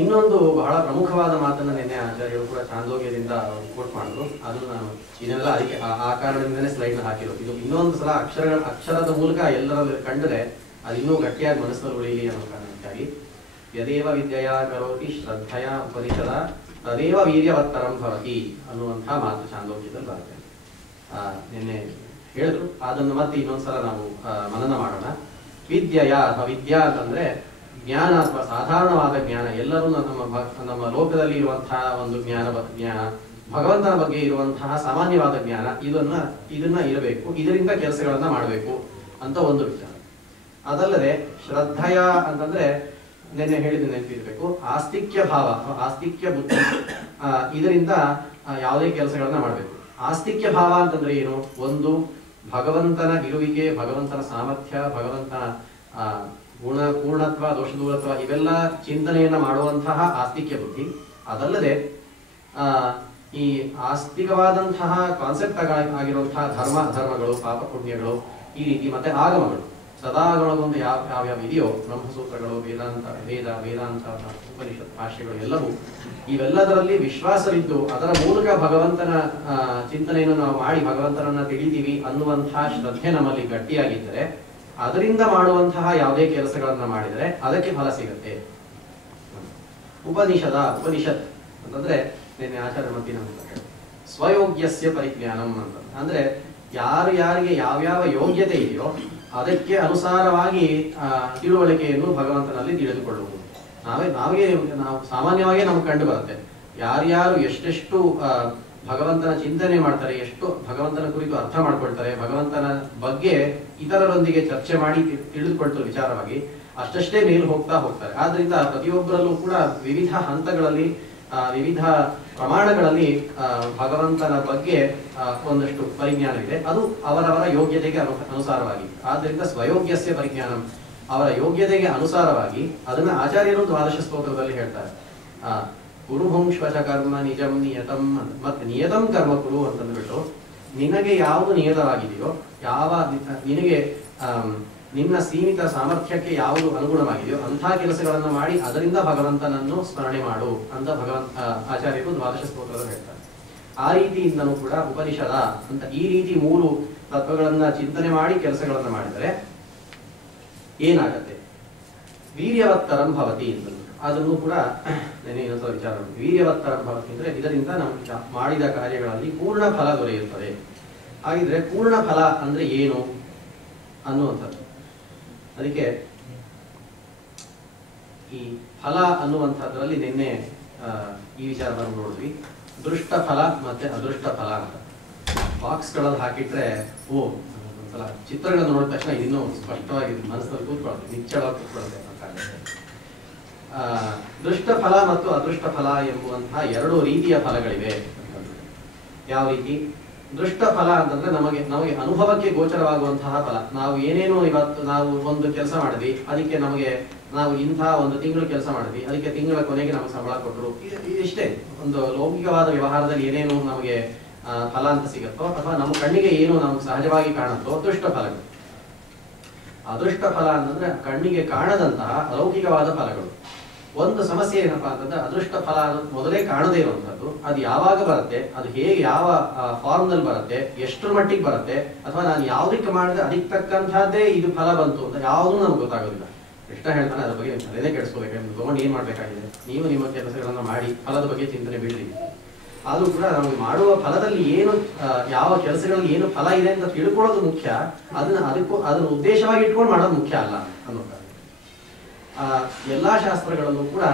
ಇನ್ನೊಂದು ಬಹಳ ಪ್ರಮುಖವಾದ ಮಾತನ್ನ ನಿನ್ನೆ ಆಚಾರ್ಯರು ಕೂಡ ಚಾಂದೋಗ್ಯದಿಂದ ಕೋಟ್ ಮಾಡಿದ್ರು. ಅದನ್ನು ನಾನು ಇದೆಲ್ಲ ಅದಕ್ಕೆ ಆ ಕಾರಣದಿಂದನೇ ಸ್ಲೈಡ್ ಹಾಕಿರೋದು. ಇದು ಇನ್ನೊಂದು ಸಲ ಅಕ್ಷರದ ಮೂಲಕ ಎಲ್ಲರಲ್ಲಿ ಕಂಡರೆ ಅದು ಇನ್ನೂ ಗಟ್ಟಿಯಾಗಿ ಮನಸ್ಸಲ್ಲಿ ಉಳಿಯಲಿ ಅನ್ನೋ ಕಾರಣಕ್ಕಾಗಿ ಯದೇವ ವಿದ್ಯೆಯ ಕರೋತಿ ಶ್ರದ್ಧೆಯ ಉಪನಿಷದ ತದೇವ ವೀರ್ಯವತ್ತರಂ ಭವತಿ ಅನ್ನುವಂತಹ ಮಾತು ಚಾಂದೋಗ್ಯದಲ್ಲಿ ಬರುತ್ತೆ. ನಿನ್ನೆ ಹೇಳಿದ್ರು, ಅದನ್ನು ಮತ್ತೆ ಇನ್ನೊಂದ್ಸಲ ನಾವು ಮನನ ಮಾಡೋಣ. ವಿದ್ಯೆಯ ಅಥವಾ ವಿದ್ಯಾ ಅಂತಂದ್ರೆ ಜ್ಞಾನ ಅಥವಾ ಸಾಧಾರಣವಾದ ಜ್ಞಾನ, ಎಲ್ಲರೂ ನಮ್ಮ ಲೋಕದಲ್ಲಿ ಇರುವಂತಹ ಒಂದು ಜ್ಞಾನ, ಭಗವಂತನ ಬಗ್ಗೆ ಇರುವಂತಹ ಸಾಮಾನ್ಯವಾದ ಜ್ಞಾನ, ಇದನ್ನ ಇರಬೇಕು, ಇದರಿಂದ ಕೆಲಸಗಳನ್ನ ಮಾಡಬೇಕು ಅಂತ ಒಂದು ವಿಚಾರ. ಅದಲ್ಲದೆ ಶ್ರದ್ಧೆಯ ಅಂತಂದ್ರೆ ನೆನ್ನೆ ಹೇಳಿದ ನೆನಪಿರ್ಬೇಕು, ಆಸ್ತಿಕ್ಯ ಭಾವ ಅಥವಾ ಆಸ್ತಿಕ್ಯ ಬುದ್ಧಿ, ಇದರಿಂದ ಯಾವುದೇ ಕೆಲಸಗಳನ್ನ ಮಾಡಬೇಕು. ಆಸ್ತಿಕ್ಯ ಭಾವ ಅಂತಂದ್ರೆ ಏನು? ಒಂದು ಭಗವಂತನ ಇರುವಿಕೆ, ಭಗವಂತನ ಸಾಮರ್ಥ್ಯ, ಭಗವಂತನ ಪೂರ್ಣತ್ವ, ದೋಷದೂರತ್ವ, ಇವೆಲ್ಲ ಚಿಂತನೆಯನ್ನ ಮಾಡುವಂತಹ ಆಸ್ತಿಕ್ಯ ಬುದ್ಧಿ. ಅದಲ್ಲದೆ ಈ ಆಸ್ತಿಕವಾದಂತಹ ಕಾನ್ಸೆಪ್ಟ್ ಆಗಿರುವಂತಹ ಧರ್ಮಗಳು, ಪಾಪ ಪುಣ್ಯಗಳು, ಈ ರೀತಿ ಮತ್ತೆ ಆಗಮಗಳು, ಸದಾಗಮಗೊಂದು ಯಾವ್ಯಾವ ಇದೆಯೋ, ಬ್ರಹ್ಮಸೂತ್ರಗಳು, ವೇದಾಂತ, ಉಪನಿಷತ್ ಭಾಷೆಗಳು ಎಲ್ಲವೂ, ಇವೆಲ್ಲದರಲ್ಲಿ ವಿಶ್ವಾಸವಿದ್ದು ಅದರ ಮೂಲಕ ಭಗವಂತನ ಚಿಂತನೆಯನ್ನು ನಾವು ಮಾಡಿ ಭಗವಂತನನ್ನ ತಿಳಿತೀವಿ ಅನ್ನುವಂತಹ ಶ್ರದ್ಧೆ ನಮ್ಮಲ್ಲಿ ಗಟ್ಟಿಯಾಗಿದ್ದರೆ, ಅದರಿಂದ ಮಾಡುವಂತಹ ಯಾವುದೇ ಕೆಲಸಗಳನ್ನ ಮಾಡಿದರೆ ಅದಕ್ಕೆ ಫಲ ಸಿಗುತ್ತೆ. ಉಪನಿಷತ್ ಅಂತಂದ್ರೆ ನಿನ್ನೆ ಆಚಾರ್ಯ ಮತ್ತಿನ ಸ್ವಯೋಗ್ಯಸ್ಯ ಪರಿಜ್ಞಾನಂ ಅಂತ, ಅಂದ್ರೆ ಯಾರಿಗೆ ಯಾವ್ಯಾವ ಯೋಗ್ಯತೆ ಇದೆಯೋ ಅದಕ್ಕೆ ಅನುಸಾರವಾಗಿ ತಿಳುವಳಿಕೆಯನ್ನು ಭಗವಂತನಲ್ಲಿ ತಿಳಿದುಕೊಳ್ಳುವುದು. ನಾವು ಸಾಮಾನ್ಯವಾಗಿ ನಮ್ಗೆ ಕಂಡು ಬರುತ್ತೆ, ಯಾರ್ಯಾರು ಎಷ್ಟೆಷ್ಟು ಭಗವಂತನ ಚಿಂತನೆ ಮಾಡ್ತಾರೆ, ಎಷ್ಟು ಭಗವಂತನ ಕುರಿತು ಅರ್ಥ ಮಾಡ್ಕೊಳ್ತಾರೆ, ಭಗವಂತನ ಬಗ್ಗೆ ಇತರರೊಂದಿಗೆ ಚರ್ಚೆ ಮಾಡಿ ತಿಳಿದುಕೊಳ್ತಾರೆ ವಿಚಾರವಾಗಿ, ಅಷ್ಟಷ್ಟೇ ಮೇಲು ಹೋಗ್ತಾರೆ. ಆದ್ರಿಂದ ಪ್ರತಿಯೊಬ್ಬರಲ್ಲೂ ಕೂಡ ವಿವಿಧ ಹಂತಗಳಲ್ಲಿ, ವಿವಿಧ ಪ್ರಮಾಣಗಳಲ್ಲಿ ಭಗವಂತನ ಬಗ್ಗೆ ಒಂದಷ್ಟು ಪರಿಜ್ಞಾನವಿದೆ. ಅದು ಅವರವರ ಯೋಗ್ಯತೆಗೆ ಅನುಸಾರವಾಗಿ. ಆದ್ರಿಂದ ಸ್ವಯೋಗ್ಯಸ್ಯ ಪರಿಜ್ಞಾನ, ಅವರ ಯೋಗ್ಯತೆಗೆ ಅನುಸಾರವಾಗಿ ಅದನ್ನ ಆಚಾರ್ಯರು ದ್ವಾದಶ ಸ್ತೋತ್ರದಲ್ಲಿ ಹೇಳ್ತಾರೆ. ಕುರುಭುಂಶ್ವಚ ಕರ್ಮ ನಿಜಂ ನಿಯತಂ, ಮತ್ತೆ ನಿಯತಂ ಕರ್ಮ ಕುರು ಅಂತಂದ್ಬಿಟ್ಟು, ನಿನಗೆ ಯಾವುದು ನಿಯತವಾಗಿದೆಯೋ, ನಿನಗೆ ನಿನ್ನ ಸೀಮಿತ ಸಾಮರ್ಥ್ಯಕ್ಕೆ ಯಾವುದು ಅನುಗುಣವಾಗಿದೆಯೋ ಅಂಥ ಕೆಲಸಗಳನ್ನು ಮಾಡಿ ಅದರಿಂದ ಭಗವಂತನನ್ನು ಸ್ಮರಣೆ ಮಾಡು ಅಂತ ಆಚಾರ್ಯರು ದ್ವಾದಶ ಸ್ತೋತ್ರದಲ್ಲಿ ಹೇಳ್ತಾರೆ. ಆ ರೀತಿಯಿಂದನೂ ಕೂಡ ಉಪನಿಷದ ಅಂತ ಈ ರೀತಿ 3 ತತ್ವಗಳನ್ನ ಚಿಂತನೆ ಮಾಡಿ ಕೆಲಸಗಳನ್ನ ಮಾಡಿದರೆ ಏನಾಗತ್ತೆ? ವೀರ್ಯವತ್ತರಂ ಭವತಿ ಅಂತ. ಅದನ್ನು ಕೂಡ ನೆನೆ ಇನ್ನೊಂದ್ಸಲ ವಿಚಾರ ಮಾಡಿ. ವೀರ್ಯವತ್ತರ ಭವತಿ ಅಂದರೆ ಇದರಿಂದ ನಮಗೆ ಮಾಡಿದ ಕಾರ್ಯಗಳಲ್ಲಿ ಪೂರ್ಣ ಫಲ ದೊರೆಯುತ್ತದೆ. ಹಾಗಿದ್ರೆ ಪೂರ್ಣ ಫಲ ಅಂದ್ರೆ ಏನು ಅನ್ನುವಂಥದ್ದು. ಅದಕ್ಕೆ ಈ ಫಲ ಅನ್ನುವಂಥದ್ರಲ್ಲಿ ನಿನ್ನೆ ಈ ವಿಚಾರವನ್ನು ನೋಡಿದ್ವಿ. ದೃಷ್ಟ ಫಲ ಮತ್ತೆ ಅದೃಷ್ಟ ಫಲ ಅಂತ ಬಾಕ್ಸ್ಗಳಲ್ಲಿ ಹಾಕಿಟ್ರೆ ಒಂದ್ಸಲ ಚಿತ್ರಗಳನ್ನು ನೋಡಿದ ತಕ್ಷಣ ಇನ್ನೂ ಸ್ಪಷ್ಟವಾಗಿ ಮನಸ್ಸಲ್ಲಿ ಕೂತ್ಕೊಳ್ಳುತ್ತೆ, ನಿಚ್ಚಳವಾಗಿ ಕೂತ್ಕೊಳ್ಳುತ್ತೆ ಅಂತ ಕಾಣುತ್ತೆ. ದೃಷ್ಟ ಫಲ ಮತ್ತು ಅದೃಷ್ಟ ಫಲ ಎಂಬುವಂತಹ ಎರಡು ರೀತಿಯ ಫಲಗಳಿವೆ. ಯಾವ ರೀತಿ? ದೃಷ್ಟ ಫಲ ಅಂತಂದ್ರೆ ನಮಗೆ ಅನುಭವಕ್ಕೆ ಗೋಚರವಾಗುವಂತಹ ಫಲ. ನಾವು ಏನೇನು ಇವತ್ತು ನಾವು ಒಂದು ಕೆಲಸ ಮಾಡಿದ್ವಿ, ಅದಕ್ಕೆ ನಮಗೆ ನಾವು ಇಂಥ ಒಂದು ತಿಂಗಳು ಕೆಲಸ ಮಾಡಿದ್ವಿ, ಅದಕ್ಕೆ ತಿಂಗಳ ಕೊನೆಗೆ ನಮಗೆ ಸಂಬಳ ಕೊಟ್ಟರು, ಇಷ್ಟೇ. ಒಂದು ಲೌಕಿಕವಾದ ವ್ಯವಹಾರದಲ್ಲಿ ಏನೇನು ನಮಗೆ ಫಲ ಅಂತ ಸಿಗುತ್ತೋ ಅಥವಾ ನಮ್ಮ ಕಣ್ಣಿಗೆ ಏನು ನಮ್ಗೆ ಸಹಜವಾಗಿ ಕಾಣುತ್ತೋ ಅದೃಷ್ಟ ಫಲಗಳು. ಅದೃಷ್ಟ ಫಲ ಅಂತಂದ್ರೆ ಕಣ್ಣಿಗೆ ಕಾಣದಂತಹ ಅಲೌಕಿಕವಾದ ಫಲಗಳು. ಒಂದು ಸಮಸ್ಯೆ ಏನಪ್ಪಾ ಅಂತಂದ್ರೆ ಅದೃಷ್ಟ ಫಲ ಮೊದಲೇ ಕಾಣದೇ ಇರುವಂತದ್ದು. ಅದು ಯಾವಾಗ ಬರುತ್ತೆ, ಅದು ಹೇಗೆ ಯಾವ ಫಾರ್ಮ್ ನಲ್ಲಿ ಬರುತ್ತೆ, ಎಷ್ಟರ ಮಟ್ಟಿಗೆ ಬರುತ್ತೆ, ಅಥವಾ ನಾನು ಯಾವ್ದಕ್ಕೆ ಮಾಡಿದ್ರೆ ಅದಕ್ಕೆ ತಕ್ಕಂತಹದ್ದೇ ಇದು ಫಲ ಬಂತು ಅಂತ ಯಾವುದೂ ನಮ್ಗೆ ಗೊತ್ತಾಗೋದಿಲ್ಲ. ಕೃಷ್ಣ ಹೇಳ್ತಾನೆ ಅದ್ರ ಬಗ್ಗೆ ತಲೆನೇ ಕೆಡಿಸ್ಕೋಬೇಕು, ತಗೊಂಡು ಏನ್ ಮಾಡ್ಬೇಕಾಗಿದೆ, ನೀವು ನಿಮ್ಮ ಕೆಲಸಗಳನ್ನ ಮಾಡಿ ಫಲದ ಬಗ್ಗೆ ಚಿಂತನೆ ಬಿಡ್ರಿ. ಆದ್ರೂ ಕೂಡ ನಮಗೆ ಮಾಡುವ ಫಲದಲ್ಲಿ ಏನು ಯಾವ ಕೆಲಸಗಳಲ್ಲಿ ಏನು ಫಲ ಇದೆ ಅಂತ ತಿಳ್ಕೊಳ್ಳೋದು ಮುಖ್ಯ. ಅದನ್ನ ಉದ್ದೇಶವಾಗಿ ಇಟ್ಕೊಂಡು ಮಾಡೋದು ಮುಖ್ಯ ಅಲ್ಲ ಅನ್ನೋದು. ಎಲ್ಲಾ ಶಾಸ್ತ್ರಗಳಲ್ಲೂ ಕೂಡ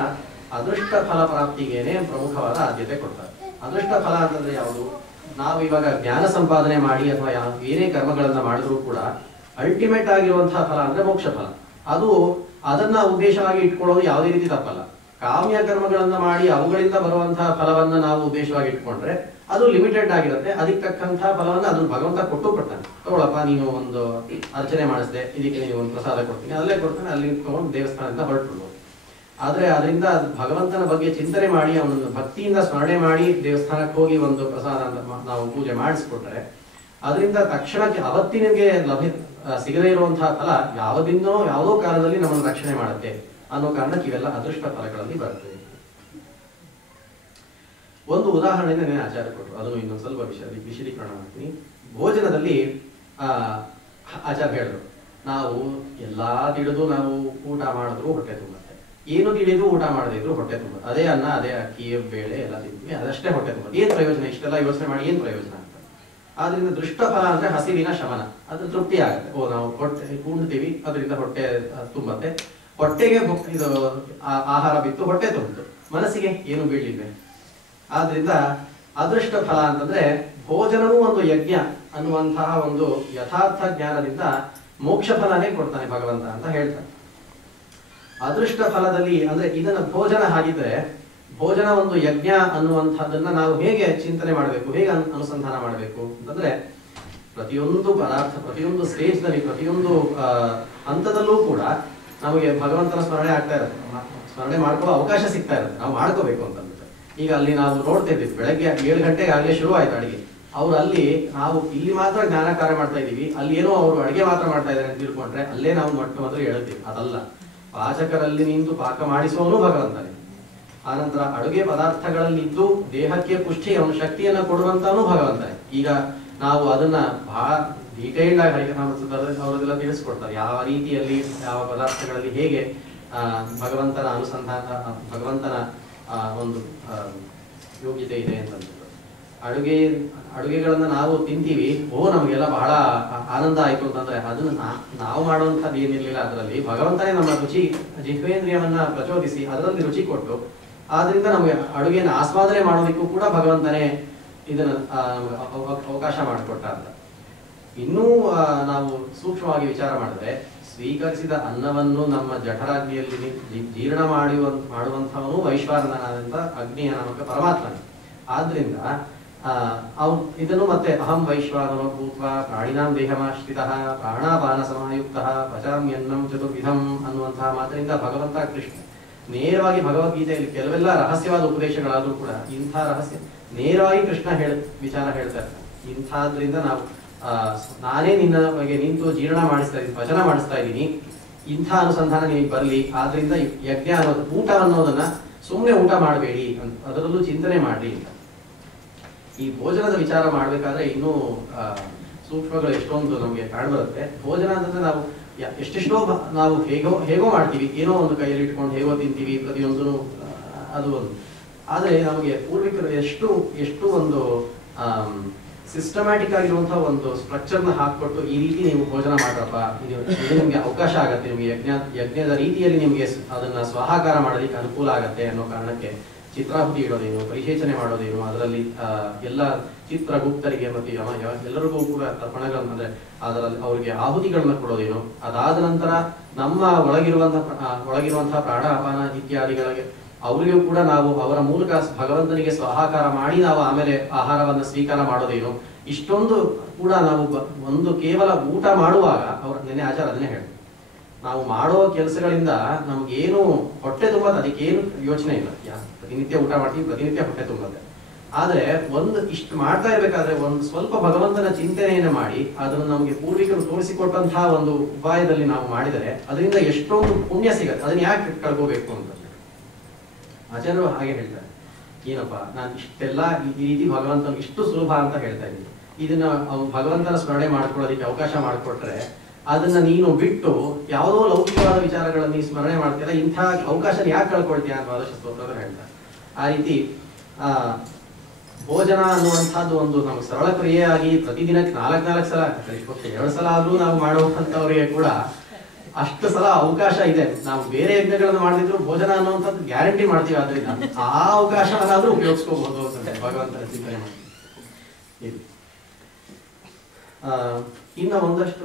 ಅದೃಷ್ಟ ಫಲ ಪ್ರಾಪ್ತಿಗೇನೆ ಪ್ರಮುಖವಾದ ಆದ್ಯತೆ ಕೊಡ್ತಾರೆ. ಅದೃಷ್ಟ ಫಲ ಅಂತಂದ್ರೆ ಯಾವುದು? ನಾವು ಇವಾಗ ಜ್ಞಾನ ಸಂಪಾದನೆ ಮಾಡಿ ಅಥವಾ ಏನೇ ಕರ್ಮಗಳನ್ನ ಮಾಡಿದ್ರು ಕೂಡ ಅಲ್ಟಿಮೇಟ್ ಆಗಿರುವಂತಹ ಫಲ ಅಂದ್ರೆ ಮೋಕ್ಷ ಫಲ. ಅದನ್ನ ಉದ್ದೇಶವಾಗಿ ಇಟ್ಕೊಳ್ಳೋದು ಯಾವುದೇ ರೀತಿ ತಪ್ಪಲ್ಲ. ಕಾಮ್ಯ ಕರ್ಮಗಳನ್ನ ಮಾಡಿ ಅವುಗಳಿಂದ ಬರುವಂತಹ ಫಲವನ್ನ ನಾವು ಉದ್ದೇಶವಾಗಿ ಇಟ್ಕೊಂಡ್ರೆ ಅದು ಲಿಮಿಟೆಡ್ ಆಗಿರುತ್ತೆ. ಅದಕ್ಕೆ ತಕ್ಕಂತಹ ಫಲವನ್ನ ಅದನ್ನ ಭಗವಂತ ಕೊಡ್ತಾನೆ. ತಗೊಳಪ್ಪ, ನೀನು ಒಂದು ಅರ್ಚನೆ ಮಾಡಿಸಿದೆ, ಇದಕ್ಕೆ ನೀವು ಒಂದು ಪ್ರಸಾದ ಕೊಡ್ತೀನಿ, ಅಲ್ಲೇ ಕೊಡ್ತಾನೆ, ಅಲ್ಲಿ ತಗೊಂಡು ದೇವಸ್ಥಾನದಿಂದ ಹೊರಟ್ಬಿಡ್ಬೋದು. ಆದ್ರೆ ಅದರಿಂದ ಭಗವಂತನ ಬಗ್ಗೆ ಚಿಂತನೆ ಮಾಡಿ ಅವನನ್ನು ಭಕ್ತಿಯಿಂದ ಸ್ಮರಣೆ ಮಾಡಿ ದೇವಸ್ಥಾನಕ್ಕೆ ಹೋಗಿ ಒಂದು ಪ್ರಸಾದ ನಾವು ಪೂಜೆ ಮಾಡಿಸ್ಕೊಟ್ರೆ ಅದರಿಂದ ತಕ್ಷಣಕ್ಕೆ ಅವತ್ತಿನಿಗೆ ಸಿಗದೇ ಇರುವಂತಹ ಫಲ ಯಾವುದೋ ಕಾಲದಲ್ಲಿ ನಮ್ಮನ್ನು ರಕ್ಷಣೆ ಮಾಡುತ್ತೆ ಅನ್ನೋ ಕಾರಣಕ್ಕೆ ಇವೆಲ್ಲ ಅದೃಷ್ಟ ಫಲಗಳಲ್ಲಿ ಬರ್ತದೆ. ಒಂದು ಉದಾಹರಣೆಯಿಂದ ನಾನು ಆಚಾರ್ಯ ಕೊಟ್ಟರು, ಅದನ್ನು ಇನ್ನೊಂದು ಸ್ವಲ್ಪ ವಿಶದೀಕರಣ ಮಾಡ್ತೀನಿ. ಭೋಜನದಲ್ಲಿ ಆಚಾರ್ಯ ಹೇಳಿದ್ರು, ನಾವು ಎಲ್ಲಾ ತಿಳಿದು ನಾವು ಊಟ ಮಾಡಿದ್ರು ಹೊಟ್ಟೆ ತುಂಬುತ್ತೆ, ಏನು ತಿಳಿದು ಊಟ ಮಾಡದೇ ಇದ್ರು ಹೊಟ್ಟೆ ತುಂಬುತ್ತೆ. ಅದೇ ಅನ್ನ, ಅದೇ ಅಕ್ಕಿ, ಬೇಳೆ ಎಲ್ಲ ತಿಂತೀವಿ, ಅದಷ್ಟೇ ಹೊಟ್ಟೆ ತುಂಬುತ್ತೆ. ಏನ್ ಪ್ರಯೋಜನ? ಇಷ್ಟೆಲ್ಲ ಯೋಚನೆ ಮಾಡಿ ಏನ್ ಪ್ರಯೋಜನ ಅಂತ. ಆದ್ರಿಂದ ದೃಷ್ಟ ಫಲ ಅಂದ್ರೆ ಹಸಿವಿನ ಶಮನ, ಅದು ತೃಪ್ತಿ ಆಗುತ್ತೆ. ನಾವು ಹೊಟ್ಟೆ ಕೂಡ್ತೀವಿ, ಅದರಿಂದ ಹೊಟ್ಟೆ ತುಂಬತ್ತೆ. ಹೊಟ್ಟೆಗೆ ಇದು ಆಹಾರ ಬಿತ್ತು, ಹೊಟ್ಟೆ ತುಂಬಿತು, ಮನಸ್ಸಿಗೆ ಏನು ಬೀಳಿಲ್ವೇ. ಆದ್ರಿಂದ ಅದೃಷ್ಟ ಫಲ ಅಂತಂದ್ರೆ ಭೋಜನವೂ ಒಂದು ಯಜ್ಞ ಅನ್ನುವಂತಹ ಒಂದು ಯಥಾರ್ಥ ಜ್ಞಾನದಿಂದ ಮೋಕ್ಷ ಫಲನೇ ಕೊಡ್ತಾನೆ ಭಗವಂತ ಅಂತ ಹೇಳ್ತಾನೆ. ಅದೃಷ್ಟ ಫಲದಲ್ಲಿ ಅಂದ್ರೆ ಇದನ್ನ ಭೋಜನ ಹಾಗಿದ್ರೆ ಭೋಜನ ಒಂದು ಯಜ್ಞ ಅನ್ನುವಂಥದ್ದನ್ನ ನಾವು ಹೇಗೆ ಚಿಂತನೆ ಮಾಡಬೇಕು, ಹೇಗೆ ಅನುಸಂಧಾನ ಮಾಡಬೇಕು ಅಂತಂದ್ರೆ ಪ್ರತಿಯೊಂದು ಪದಾರ್ಥ, ಪ್ರತಿಯೊಂದು ಸ್ಟೇಜ್ ನಲ್ಲಿ, ಪ್ರತಿಯೊಂದು ಹಂತದಲ್ಲೂ ಕೂಡ ನಮಗೆ ಭಗವಂತನ ಸ್ಮರಣೆ ಆಗ್ತಾ ಇರುತ್ತೆ, ಸ್ಮರಣೆ ಮಾಡ್ಕೊಳ್ಳೋ ಅವಕಾಶ ಸಿಗ್ತಾ ಇರುತ್ತೆ. ನಾವು ಮಾಡ್ಕೋಬೇಕು ಅಂತಂದ್ರೆ ಈಗ ಅಲ್ಲಿ ನಾವು ನೋಡ್ತಾ ಇದ್ದೀವಿ, ಬೆಳಗ್ಗೆ 7 ಗಂಟೆಗೆ ಆಗ್ಲೇ ಶುರು ಆಯ್ತು ಅಡಿಗೆ. ಅವ್ರು ಅಲ್ಲಿ ನಾವು ಇಲ್ಲಿ ಮಾತ್ರ ಜ್ಞಾನ ಕಾರ್ಯ ಮಾಡ್ತಾ ಇದೀವಿ, ಅಲ್ಲಿ ಏನೋ ಅವರು ಅಡಿಗೆ ಮಾತ್ರ ಮಾಡ್ತಾ ಇದ್ದಾರೆ ಅಂತ ತಿಳ್ಕೊಂಡ್ರೆ ಅಲ್ಲೇ ನಾವು ಮೊದಲು ಹೇಳ್ತೀವಿ. ಅದಲ್ಲ, ಪಾಚಕರಲ್ಲಿ ನಿಂತು ಪಾಕ ಮಾಡಿಸುವವನು ಭಗವಂತನೇ. ಆನಂತರ ಅಡುಗೆ ಪದಾರ್ಥಗಳಲ್ಲಿ ಇದ್ದು ದೇಹಕ್ಕೆ ಪುಷ್ಟಿ, ಅವನ ಶಕ್ತಿಯನ್ನ ಕೊಡುವಂತವನು ಭಗವಂತನೇ. ಈಗ ನಾವು ಅದನ್ನ ಬಹಳ ಡೀಟೇಲ್ಡ್ ಆಗಿ ಅವರದೆಲ್ಲ ತಿಳಿಸ್ಕೊಡ್ತಾರೆ, ಯಾವ ರೀತಿಯಲ್ಲಿ ಯಾವ ಪದಾರ್ಥಗಳಲ್ಲಿ ಹೇಗೆ ಭಗವಂತನ ಅನುಸಂಧಾನ, ಭಗವಂತನ ಒಂದು ಯೋಗ್ಯತೆ ಇದೆ ಅಂತಂದ್ರೆ. ಅಡುಗೆಗಳನ್ನ ನಾವು ತಿಂತೀವಿ, ನಮಗೆಲ್ಲ ಬಹಳ ಆನಂದ ಆಯ್ತು ಅಂತಂದ್ರೆ ಅದನ್ನ ನಾವು ಮಾಡುವಂಥದ್ದು ಏನಿರ್ಲಿಲ್ಲ. ಅದರಲ್ಲಿ ಭಗವಂತನೇ ನಮ್ಮ ಜಿಹ್ವೇಂದ್ರಿಯವನ್ನ ಪ್ರಚೋದಿಸಿ ಅದರಲ್ಲಿ ರುಚಿ ಕೊಟ್ಟು, ಆದ್ರಿಂದ ನಮಗೆ ಅಡುಗೆಯನ್ನು ಆಸ್ವಾದನೆ ಮಾಡೋದಕ್ಕೂ ಕೂಡ ಭಗವಂತನೇ ಇದನ್ನ ಅವಕಾಶ ಮಾಡಿಕೊಟ್ಟ ಅಂತ. ಇನ್ನೂ ನಾವು ಸೂಕ್ಷ್ಮವಾಗಿ ವಿಚಾರ ಮಾಡಿದ್ರೆ ಸ್ವೀಕರಿಸಿದ ಅನ್ನವನ್ನು ನಮ್ಮ ಜಠರಾಗ್ನಿಯಲ್ಲಿ ಜೀರ್ಣ ಮಾಡುವಂಥವನು ವೈಶ್ವಾನರನಾದಂಥ ಅಗ್ನಿಯ ನಾಮಕ ಪರಮಾತ್ಮನೇ. ಆದ್ರಿಂದ ಇದನ್ನು ಮತ್ತೆ ಅಹಂ ವೈಶ್ವಾನರೋ ಭೂತ್ವಾ ಪ್ರಾಣಿನಾಂ ದೇಹಮಾಶ್ರಿತಃ ಪ್ರಾಣಾಪಾನ ಸಮಾಯುಕ್ತಃ ಪಚಾಮ್ಯನ್ನಂ ಚತುರ್ವಿಧಂ ಅನ್ನುವಂತಹ ಮಾತಿನಿಂದ ಭಗವಂತ ಕೃಷ್ಣ ನೇರವಾಗಿ ಭಗವದ್ಗೀತೆಯಲ್ಲಿ ಕೆಲವೆಲ್ಲ ರಹಸ್ಯವಾದ ಉಪದೇಶಗಳಾದ್ರೂ ಕೂಡ ಇಂಥ ರಹಸ್ಯ ನೇರವಾಗಿ ಕೃಷ್ಣ ವಿಚಾರ ಹೇಳ್ತಾ ಇರ್ತಾನೆ. ಇಂಥದ್ರಿಂದ ನಾವು ನಾನೇ ನಿನ್ನ ಬಗ್ಗೆ ನಿಂತು ಜೀರ್ಣ ಮಾಡಿಸ್ತಾ ಇದ್ದೀನಿ, ವಚನ ಮಾಡಿಸ್ತಾ ಇದ್ದೀನಿ, ಇಂಥ ಅನುಸಂಧಾನ ನಿಮಗೆ ಬರಲಿ. ಆದ್ರಿಂದ ಯಜ್ಞ ಅನ್ನೋದು, ಊಟ ಅನ್ನೋದನ್ನ ಸುಮ್ಮನೆ ಊಟ ಮಾಡಬೇಡಿ, ಅದರಲ್ಲೂ ಚಿಂತನೆ ಮಾಡಿ ಅಂತ. ಈ ಭೋಜನದ ವಿಚಾರ ಮಾಡ್ಬೇಕಾದ್ರೆ ಇನ್ನೂ ಸೂಕ್ಷ್ಮಗಳು ಎಷ್ಟೊಂದು ನಮಗೆ ಕಾಣ್ಬರುತ್ತೆ. ಭೋಜನ ಅಂತಂದ್ರೆ ನಾವು ಎಷ್ಟೆಷ್ಟೋ ನಾವು ಹೇಗೋ ಹೇಗೋ ಮಾಡ್ತೀವಿ, ಏನೋ ಒಂದು ಕೈಯಲ್ಲಿ ಇಟ್ಕೊಂಡು ಹೇಗೋ ತಿಂತೀವಿ ಪ್ರತಿಯೊಂದೂ, ಅದು ಒಂದು. ಆದರೆ ನಮಗೆ ಪೂರ್ವಿಕರು ಎಷ್ಟು ಒಂದು ಸಿಸ್ಟಮ್ಯಾಟಿಕ್ ಆಗಿರುವಂತಹ ಒಂದು ಸ್ಟ್ರಕ್ಚರ್ನ ಹಾಕ್ಕೊಟ್ಟು ಈ ರೀತಿ ನೀವು ಭೋಜನ ಮಾಡ್ರಪ್ಪ, ಇದು ನಿಮಗೆ ಅವಕಾಶ ಆಗತ್ತೆ, ನಿಮಗೆ ಯಜ್ಞದ ರೀತಿಯಲ್ಲಿ ನಿಮಗೆ ಅದನ್ನ ಸ್ವಾಹಾಕಾರ ಮಾಡೋದಕ್ಕೆ ಅನುಕೂಲ ಆಗತ್ತೆ ಅನ್ನೋ ಕಾರಣಕ್ಕೆ ಚಿತ್ರಾಹುತಿ ಇಡೋದೇನು, ಪರಿಶೇಚನೆ ಮಾಡೋದೇನು, ಅದರಲ್ಲಿ ಎಲ್ಲ ಚಿತ್ರಗುಪ್ತರಿಗೆ ಮತ್ತು ಎಲ್ಲರಿಗೂ ಕೂಡ ತರ್ಪಣಗಳನ್ನು ಅಂದ್ರೆ ಅದರಲ್ಲಿ ಅವರಿಗೆ ಆಹುತಿಗಳನ್ನ ಕೊಡೋದೇನು, ಅದಾದ ನಂತರ ನಮ್ಮ ಒಳಗಿರುವಂತಹ ಪ್ರಾಣ ಅಪಾನ ಇತ್ಯಾದಿಗಳಿಗೆ ಅವರಿಗೂ ಕೂಡ ನಾವು ಅವರ ಮೂಲಕ ಭಗವಂತನಿಗೆ ಸ್ವಾಹಾಕಾರ ಮಾಡಿ ನಾವು ಆಮೇಲೆ ಆಹಾರವನ್ನು ಸ್ವೀಕಾರ ಮಾಡೋದೇನು, ಇಷ್ಟೊಂದು ಕೂಡ ನಾವು ಒಂದು ಕೇವಲ ಊಟ ಮಾಡುವಾಗ ಅವರ ನೆನೆ ಆಚಾರ ಅದನ್ನೇ ಹೇಳಿ, ನಾವು ಮಾಡೋ ಕೆಲಸಗಳಿಂದ ನಮ್ಗೇನು ಹೊಟ್ಟೆ ತುಂಬದ ಅದಕ್ಕೇನು ಯೋಚನೆ ಇಲ್ಲ. ಪ್ರತಿನಿತ್ಯ ಊಟ ಮಾಡ್ತೀವಿ, ಪ್ರತಿನಿತ್ಯ ಹೊಟ್ಟೆ ತುಂಬತ್ತೆ. ಆದ್ರೆ ಒಂದು ಇಷ್ಟು ಮಾಡ್ತಾ ಇರ್ಬೇಕಾದ್ರೆ ಒಂದು ಸ್ವಲ್ಪ ಭಗವಂತನ ಚಿಂತನೆಯನ್ನು ಮಾಡಿ ಅದನ್ನು ನಮಗೆ ಪೂರ್ವಿಕರು ತೋರಿಸಿಕೊಟ್ಟಂತಹ ಒಂದು ಉಪಾಯದಲ್ಲಿ ನಾವು ಮಾಡಿದರೆ ಅದರಿಂದ ಎಷ್ಟೊಂದು ಪುಣ್ಯ ಸಿಗತ್ತೆ. ಅದನ್ನ ಯಾಕೆ ಕಳ್ಕೋಬೇಕು ಅಂತ ಆಚಾರ್ಯರು ಹಾಗೆ ಹೇಳ್ತಾರೆ. ಏನಪ್ಪಾ ನಾನು ಇಷ್ಟೆಲ್ಲ ಈ ರೀತಿ ಭಗವಂತನ ಇಷ್ಟು ಸುಲಭ ಅಂತ ಹೇಳ್ತಾ ಇದ್ದೀನಿ, ಇದನ್ನ ಭಗವಂತನ ಸ್ಮರಣೆ ಮಾಡ್ಕೊಳ್ಳೋದಕ್ಕೆ ಅವಕಾಶ ಮಾಡಿಕೊಟ್ರೆ ಅದನ್ನ ನೀನು ಬಿಟ್ಟು ಯಾವುದೋ ಲೌಕಿಕವಾದ ವಿಚಾರಗಳನ್ನು ನೀನು ಸ್ಮರಣೆ ಮಾಡ್ತೀಯಲ್ಲ, ಇಂಥ ಅವಕಾಶ ಯಾಕೆ ಕಳ್ಕೊಳ್ತೀಯ ಅಂತ ದ್ವಾದಶ ಸ್ತೋತ್ರದಲ್ಲಿ ಹೇಳ್ತಾರೆ. ಆ ರೀತಿ ಭೋಜನ ಅನ್ನುವಂಥದ್ದು ಒಂದು ನಮ್ಗೆ ಸರಳ ಕ್ರಿಯೆಯಾಗಿ ಪ್ರತಿದಿನಕ್ಕೆ 4 ಸಲ 2 ಸಲ ಆದ್ರೂ ನಾವು ಮಾಡುವಂಥವ್ರಿಗೆ ಕೂಡ ಅಷ್ಟು ಸಲ ಅವಕಾಶ ಇದೆ. ನಾವು ಬೇರೆ ಯಜ್ಞಗಳನ್ನು ಮಾಡಿದ್ರು ಭೋಜನ ಅನ್ನುವಂಥದ್ದು ಗ್ಯಾರಂಟಿ ಮಾಡ್ತೀವಿ, ಆದ್ರಿಂದ ಆ ಅವಕಾಶವನ್ನಾದ್ರೂ ಉಪಯೋಗಿಸ್ಕೋಬಹುದು ಅಂತ ಭಗವಂತನ ಚಿಂತನೆ ಮಾಡ್ತೀವಿ. ಇನ್ನು ಒಂದಷ್ಟು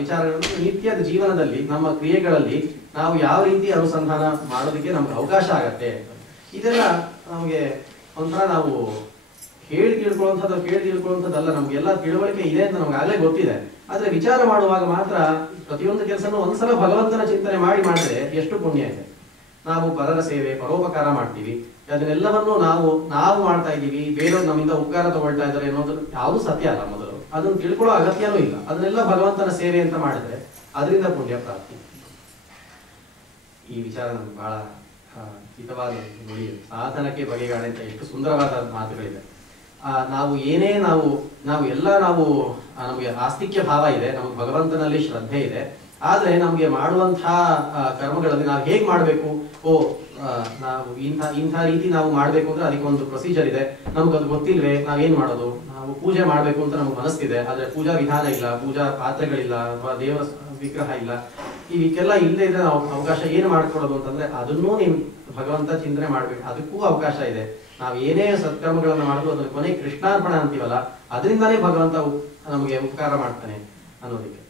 ವಿಚಾರಗಳನ್ನು ನಿತ್ಯದ ಜೀವನದಲ್ಲಿ ನಮ್ಮ ಕ್ರಿಯೆಗಳಲ್ಲಿ ನಾವು ಯಾವ ರೀತಿ ಅನುಸಂಧಾನ ಮಾಡೋದಕ್ಕೆ ನಮ್ಗೆ ಅವಕಾಶ ಆಗತ್ತೆ, ಇದೆಲ್ಲ ನಮಗೆ ಒಂಥರ ನಾವು ಕೇಳಿ ತಿಳ್ಕೊಳ್ಳುವಂಥದ್ದಲ್ಲ, ನಮ್ಗೆಲ್ಲ ತಿಳುವಳಿಕೆ ಇದೆ ಅಂತ ನಮ್ಗೆ ಆಗ್ಲೇ ಗೊತ್ತಿದೆ. ಆದ್ರೆ ವಿಚಾರ ಮಾಡುವಾಗ ಮಾತ್ರ ಪ್ರತಿಯೊಂದು ಕೆಲಸನೂ ಒಂದ್ಸಲ ಭಗವಂತನ ಚಿಂತನೆ ಮಾಡಿದ್ರೆ ಎಷ್ಟು ಪುಣ್ಯ ಇದೆ. ನಾವು ಪರರ ಸೇವೆ ಪರೋಪಕಾರ ಮಾಡ್ತೀವಿ, ಅದನ್ನೆಲ್ಲವನ್ನು ನಾವು ಮಾಡ್ತಾ ಇದ್ದೀವಿ, ಬೇರೆಯವ್ರು ನಮ್ಮಿಂದ ಉಪಕಾರ ತಗೊಳ್ತಾ ಇದ್ದಾರೆ ಅನ್ನೋದು ಯಾವುದು ಸತ್ಯ ಅಲ್ಲ. ಮೊದಲು ಅದನ್ನು ತಿಳ್ಕೊಳ್ಳೋ ಅಗತ್ಯನೂ ಇಲ್ಲ. ಅದನ್ನೆಲ್ಲ ಭಗವಂತನ ಸೇವೆ ಅಂತ ಮಾಡಿದ್ರೆ ಅದರಿಂದ ಪುಣ್ಯ ಪ್ರಾಪ್ತಿ. ಈ ವಿಚಾರ ನಮ್ಗೆ ಬಹಳ ಹಿತವಾದ ನುಡಿ. ಸಾಧನಕ್ಕೆ ಬಗೆಗಾಡೆ ಅಂತ ಎಷ್ಟು ಸುಂದರವಾದ ಮಾತುಗಳಿದೆ. ನಾವು ಏನೇ ನಮಗೆ ಆಸ್ತಿಕ್ಯ ಭಾವ ಇದೆ, ನಮಗೆ ಭಗವಂತನಲ್ಲಿ ಶ್ರದ್ಧೆ ಇದೆ. ಆದ್ರೆ ನಮ್ಗೆ ಮಾಡುವಂತಹ ಕರ್ಮಗಳಲ್ಲಿ ನಾವು ಹೇಗ್ ಮಾಡ್ಬೇಕು, ನಾವು ಇಂಥ ರೀತಿ ನಾವು ಮಾಡ್ಬೇಕು ಅಂದ್ರೆ ಅದಕ್ಕೊಂದು ಪ್ರೊಸೀಜರ್ ಇದೆ, ನಮ್ಗದು ಗೊತ್ತಿಲ್ವೇ, ನಾವೇನ್ ಮಾಡೋದು, ನಾವು ಪೂಜೆ ಮಾಡ್ಬೇಕು ಅಂತ ನಮ್ಗೆ ಮನಸ್ಸಿದೆ, ಆದ್ರೆ ಪೂಜಾ ವಿಧಾನ ಇಲ್ಲ, ಪೂಜಾ ಪಾತ್ರೆಗಳಿಲ್ಲ, ಅಥವಾ ದೇವರ ವಿಗ್ರಹ ಇಲ್ಲ, ಇವಕ್ಕೆಲ್ಲ ಇಲ್ಲದೆ ಇದ್ರೆ ನಾವು ಅವಕಾಶ ಏನು ಮಾಡ್ಕೊಡೋದು ಅಂತಂದ್ರೆ ಅದನ್ನೂ ನೀವು ಭಗವಂತ ಚಿಂತನೆ ಮಾಡ್ಬೇಕು. ಅದಕ್ಕೂ ಅವಕಾಶ ಇದೆ. ನಾವು ಏನೇ ಸತ್ಕರ್ಮಗಳನ್ನ ಮಾಡಿದ್ರು ಅದ್ರ ಕೊನೆ ಕೃಷ್ಣಾರ್ಪಣ ಅಂತೀವಲ್ಲ, ಅದರಿಂದಾನೇ ಭಗವಂತ ನಮಗೆ ಉಪಕಾರ ಮಾಡ್ತಾನೆ ಅನ್ನೋದಕ್ಕೆ.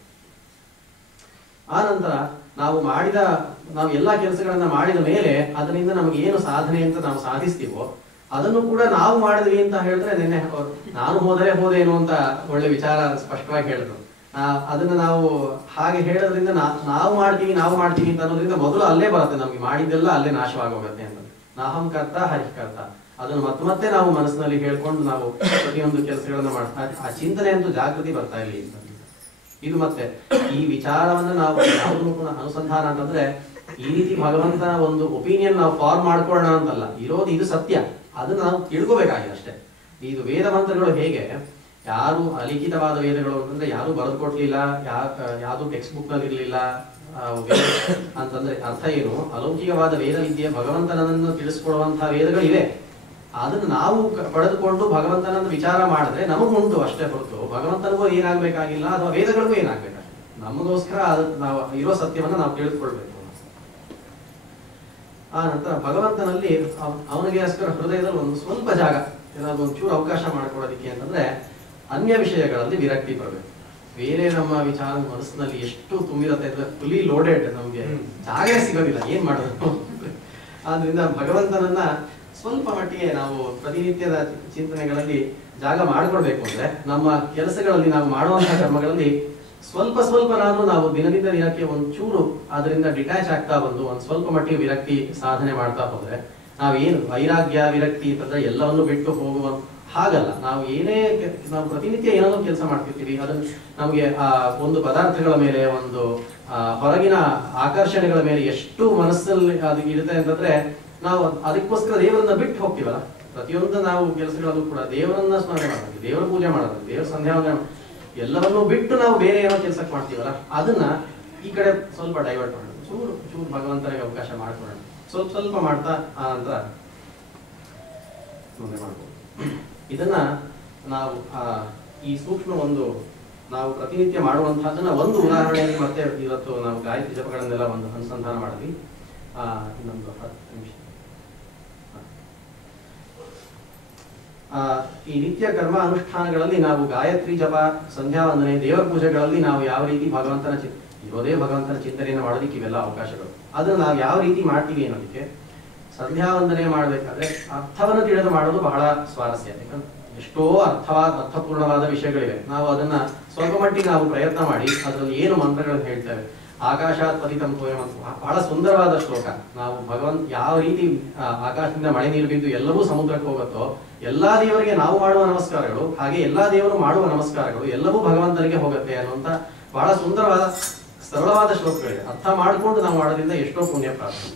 ಆ ನಂತರ ನಾವು ಎಲ್ಲಾ ಕೆಲಸಗಳನ್ನ ಮಾಡಿದ ಮೇಲೆ ಅದರಿಂದ ನಮ್ಗೆ ಏನು ಸಾಧನೆ ಅಂತ ನಾವು ಸಾಧಿಸ್ತೀವೋ ಅದನ್ನು ಕೂಡ ನಾವು ಮಾಡಿದ್ವಿ ಅಂತ ಹೇಳಿದ್ರೆ, ನಿನ್ನೆ ನಾನು ಹೋದೇನು ಅಂತ ಒಳ್ಳೆ ವಿಚಾರ ಸ್ಪಷ್ಟವಾಗಿ ಹೇಳಿದ್ರು. ಅದನ್ನ ನಾವು ಹಾಗೆ ಹೇಳೋದ್ರಿಂದ ನಾವು ಮಾಡ್ತೀವಿ ಅಂತ ಅನ್ನೋದ್ರಿಂದ ಮೊದಲು ಅಲ್ಲೇ ಬರುತ್ತೆ, ನಮ್ಗೆ ಮಾಡಿದ್ದೆಲ್ಲ ಅಲ್ಲೇ ನಾಶವಾಗೋಗತ್ತೆ ಅಂತ. ನಾಹಂ ಕರ್ತ ಹರಿಕರ್ತ ಅದನ್ನು ಮತ್ತೆ ನಾವು ಮನಸ್ಸಿನಲ್ಲಿ ಹೇಳ್ಕೊಂಡು ನಾವು ಪ್ರತಿಯೊಂದು ಕೆಲಸಗಳನ್ನ ಮಾಡ್ತಾ ಆ ಚಿಂತನೆ ಅಂತೂ ಜಾಗೃತಿ ಬರ್ತಾ ಇಲ್ಲಿ ಅಂತ. ಇದು ಮತ್ತೆ ಈ ವಿಚಾರವನ್ನ ನಾವು ಯಾವುದನ್ನು ಕೂಡ ಅನುಸಂಧಾನ ಅಂತಂದ್ರೆ ಈ ರೀತಿ ಭಗವಂತನ ಒಂದು ಒಪಿನಿಯನ್ ನಾವು ಫಾರ್ಮ್ ಮಾಡ್ಕೊಳ್ಳೋಣ ಅಂತಲ್ಲ, ಇರೋದು ಇದು ಸತ್ಯ, ಅದನ್ನ ನಾವು ತಿಳ್ಕೋಬೇಕಾಗಿದೆ ಅಷ್ಟೇ. ಇದು ವೇದ ಮಂತ್ರಗಳು ಹೇಗೆ, ಯಾರು ಅಲಿಖಿತವಾದ ವೇದಗಳು ಅಂತಂದ್ರೆ ಯಾರು ಬರೆದುಕೊಡ್ಲಿಲ್ಲ, ಯಾವುದು ಟೆಕ್ಸ್ಟ್ ಬುಕ್ ನಲ್ಲಿ ಇರ್ಲಿಲ್ಲ ಅಂತಂದ್ರೆ ಅರ್ಥ ಏನು, ಅಲೌಕಿಕವಾದ ವೇದ ವಿದ್ಯೆ ಭಗವಂತನನ್ನು ತಿಳಿಸ್ಕೊಡುವಂತಹ ವೇದಗಳಿವೆ. ಅದನ್ನು ನಾವು ಪಡೆದುಕೊಂಡು ಭಗವಂತನನ್ನು ವಿಚಾರ ಮಾಡಿದ್ರೆ ನಮಗುಂಟು ಅಷ್ಟೇ ಹೊರತು ಭಗವಂತನಿಗೂ ಏನಾಗ್ಬೇಕಾಗಿಲ್ಲ ಅಥವಾ ವೇದಗಳಿಗೂ ಏನಾಗ್ಬೇಕಾಗಿಲ್ಲ. ನಮಗೋಸ್ಕರ ನಾವು ಇರೋ ಸತ್ಯವನ್ನ ನಾವು ತಿಳಿದುಕೊಳ್ಬೇಕು. ಆ ನಂತರ ಭಗವಂತನಲ್ಲಿ ಅವನಿಗೋಸ್ಕರ ಹೃದಯದಲ್ಲಿ ಒಂದು ಸ್ವಲ್ಪ ಜಾಗ, ಏನಾದ್ರು ಒಂಚೂರು ಅವಕಾಶ ಮಾಡ್ಕೊಡೋದಿಕ್ಕೆ ಅಂತಂದ್ರೆ ಅನ್ಯ ವಿಷಯಗಳಲ್ಲಿ ವಿರಕ್ತಿ ಬರಬೇಕು. ಬೇರೆ ನಮ್ಮ ವಿಚಾರ ಮನಸ್ಸಿನಲ್ಲಿ ಎಷ್ಟು ತುಂಬಿರತ್ತೆ ಅಂದ್ರೆ ಫುಲಿ ಲೋಡೆಡ್, ನಮ್ಗೆ ಜಾಗ ಸಿಗೋದಿಲ್ಲ, ಏನ್ ಮಾಡೋದು. ಆದ್ರಿಂದ ಭಗವಂತನನ್ನ ಸ್ವಲ್ಪ ಮಟ್ಟಿಗೆ ನಾವು ಪ್ರತಿನಿತ್ಯದ ಚಿಂತನೆಗಳಲ್ಲಿ ಜಾಗ ಮಾಡ್ಕೊಳ್ಬೇಕು. ಅಂದ್ರೆ ನಮ್ಮ ಕೆಲಸಗಳಲ್ಲಿ ನಾವು ಮಾಡುವಂತಹ ಕರ್ಮಗಳಲ್ಲಿ ಸ್ವಲ್ಪನಾದ್ರೂ ನಾವು ದಿನದಿಂದ ದಿನಕ್ಕೆ ಒಂಚೂರು ಅದರಿಂದ ಡಿಟ್ಯಾಚ್ ಆಗ್ತಾ ಬಂದು ಒಂದ್ ಸ್ವಲ್ಪ ಮಟ್ಟಿಗೆ ವಿರಕ್ತಿ ಸಾಧನೆ ಮಾಡ್ತಾ ಹೋದ್ರೆ, ನಾವೇನು ವೈರಾಗ್ಯ ವಿರಕ್ತಿ ಅಂತಂದ್ರೆ ಎಲ್ಲವನ್ನು ಬಿಟ್ಟು ಹೋಗುವ ಹಾಗಲ್ಲ. ನಾವು ಪ್ರತಿನಿತ್ಯ ಏನಾದ್ರು ಕೆಲಸ ಮಾಡ್ತಿರ್ತೀವಿ, ಅದನ್ನು ನಮ್ಗೆ ಒಂದು ಪದಾರ್ಥಗಳ ಮೇಲೆ ಒಂದು ಹೊರಗಿನ ಆಕರ್ಷಣೆಗಳ ಮೇಲೆ ಎಷ್ಟು ಮನಸ್ಸಲ್ಲಿ ಅದು ಇರುತ್ತೆ ಅಂತಂದ್ರೆ ನಾವು ಅದಕ್ಕೋಸ್ಕರ ದೇವರನ್ನ ಬಿಟ್ಟು ಹೋಗ್ತೀವಲ್ಲ. ಪ್ರತಿಯೊಂದು ನಾವು ಕೆಲಸಗಳಲ್ಲೂ ಕೂಡ ದೇವರನ್ನ ಸ್ಮರಣೆ ಮಾಡ್ತೀವಿ, ದೇವರ ಪೂಜೆ ಮಾಡೋದು, ದೇವರ ಸಂಧ್ಯಾ ಎಲ್ಲವನ್ನೂ ಬಿಟ್ಟು ನಾವು ಬೇರೆ ಏನೋ ಕೆಲಸಕ್ಕೆ ಮಾಡ್ತೀವಲ್ಲ, ಅದನ್ನ ಈ ಕಡೆ ಸ್ವಲ್ಪ ಡೈವರ್ಟ್ ಮಾಡೋಣ, ಚೂರು ಚೂರು ಭಗವಂತನಿಗೆ ಅವಕಾಶ ಮಾಡ್ಕೊಳ್ಳೋಣ, ಸ್ವಲ್ಪ ಸ್ವಲ್ಪ ಮಾಡ್ತಾ ಅಂತ ಮುಂದೆ ಮಾಡ್ಬೋದು. ಇದನ್ನ ನಾವು ಈ ಸೂಕ್ಷ್ಮ ಒಂದು ನಾವು ಪ್ರತಿನಿತ್ಯ ಮಾಡುವಂತಹದನ್ನ ಒಂದು ಉದಾಹರಣೆಯಲ್ಲಿ ಮತ್ತೆ ಇವತ್ತು ನಾವು ಗಾಯತ್ರಿ ಜಪಗಳನ್ನೆಲ್ಲ ಒಂದು ಅನುಸಂಧಾನ ಮಾಡಿದ್ವಿ. ಇನ್ನೊಂದು 10 ನಿಮಿಷ. ಈ ನಿತ್ಯ ಕರ್ಮ ಅನುಷ್ಠಾನಗಳಲ್ಲಿ ನಾವು ಗಾಯತ್ರಿ ಜಪ, ಸಂಧ್ಯಾ ವಂದನೆ, ದೇವರ ಪೂಜೆಗಳಲ್ಲಿ ನಾವು ಯಾವ ರೀತಿ ಭಗವಂತನ ಇರೋದೇ ಭಗವಂತನ ಚಿಂತನೆಯನ್ನು ಮಾಡೋದಕ್ಕೆ ಇವೆಲ್ಲ ಅವಕಾಶಗಳು. ಅದನ್ನು ನಾವು ಯಾವ ರೀತಿ ಮಾಡ್ತೀವಿ ಅನ್ನೋದಕ್ಕೆ ಸಂಧ್ಯಾ ವಂದನೆ ಮಾಡಬೇಕಾದ್ರೆ ಅರ್ಥವನ್ನು ತಿಳಿದು ಮಾಡೋದು ಬಹಳ ಸ್ವಾರಸ್ಯ. ಯಾಕಂದ್ರೆ ಎಷ್ಟೋ ಅರ್ಥಪೂರ್ಣವಾದ ವಿಷಯಗಳಿವೆ. ನಾವು ಅದನ್ನ ಸ್ವಲ್ಪ ಮಟ್ಟಿಗೆ ನಾವು ಪ್ರಯತ್ನ ಮಾಡಿ ಅದರಲ್ಲಿ ಏನು ಮಂತ್ರಗಳನ್ನು ಹೇಳ್ತೇವೆ. ಆಕಾಶಾತ್ ಪತಿತಂ ತೋಯಂ ಅಂತ ಬಹಳ ಸುಂದರವಾದ ಶ್ಲೋಕ. ನಾವು ಭಗವಂತ ಯಾವ ರೀತಿ ಆಕಾಶದಿಂದ ಮಳೆ ನೀರು ಬಿದ್ದು ಎಲ್ಲವೂ ಸಮುದ್ರಕ್ಕೆ ಹೋಗುತ್ತೋ, ಎಲ್ಲಾ ದೇವರಿಗೆ ನಾವು ಮಾಡುವ ನಮಸ್ಕಾರಗಳು ಹಾಗೆ ಎಲ್ಲಾ ದೇವರು ಮಾಡುವ ನಮಸ್ಕಾರಗಳು ಎಲ್ಲವೂ ಭಗವಂತನಿಗೆ ಹೋಗುತ್ತೆ ಅನ್ನುವಂತ ಬಹಳ ಸುಂದರವಾದ ಸರಳವಾದ ಶ್ಲೋಕಗಳಿವೆ. ಅರ್ಥ ಮಾಡಿಕೊಂಡು ನಾವು ಮಾಡೋದ್ರಿಂದ ಎಷ್ಟೋ ಪುಣ್ಯ ಪ್ರಾಪ್ತಿ.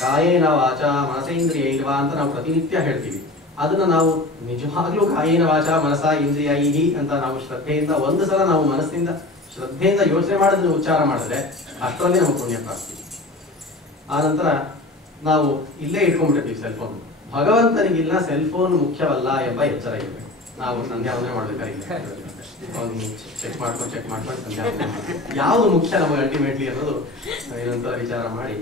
ಕಾಯೇನ ವಾಚ ಮನಸೇಂದ್ರಿಯೈರ್ವಾ ಅಂತ ನಾವು ಪ್ರತಿನಿತ್ಯ ಹೇಳ್ತೀವಿ. ಅದನ್ನ ನಾವು ನಿಜವಾಗ್ಲೂ ಕಾಯೇನ ವಾಚ ಮನಸ ಇಂದ್ರಿಯೈಹಿ ಅಂತ ನಾವು ಶ್ರದ್ಧೆಯಿಂದ ಒಂದು ಸಲ ನಾವು ಮನಸ್ಸಿನಿಂದ ಶ್ರದ್ಧೆಯಿಂದ ಯೋಚನೆ ಮಾಡೋದನ್ನ ಉಚ್ಚಾರ ಮಾಡಿದ್ರೆ ಅಷ್ಟರಲ್ಲಿ ನಮಗೆ ಪುಣ್ಯ ಪ್ರಾಪ್ತಿ. ಆ ನಂತರ ನಾವು ಇಲ್ಲೇ ಇಟ್ಕೊಂಡ್ಬಿಡ್ತೀವಿ ಸೆಲ್ಫೋನ್. ಭಗವಂತನಿಗಿಲ್ಲ ಸೆಲ್ಫೋನ್ ಮುಖ್ಯವಲ್ಲ ಎಂಬ ಎಚ್ಚರ ಇರಬೇಕು. ನಾವು ಸಂಧ್ಯಾ ವಂದನೆ ಮಾಡ್ಬೇಕಾದ್ರೆ ಚೆಕ್ ಮಾಡ್ಕೊಂಡು ಸಂಧ್ಯಾ ವಂದನೆ ಮಾಡ್ತೀವಿ. ಯಾವುದು ಮುಖ್ಯ ನಮಗೆ ಅಲ್ಟಿಮೇಟ್ಲಿ ಅನ್ನೋದು ಏನಂತ ವಿಚಾರ ಮಾಡಿ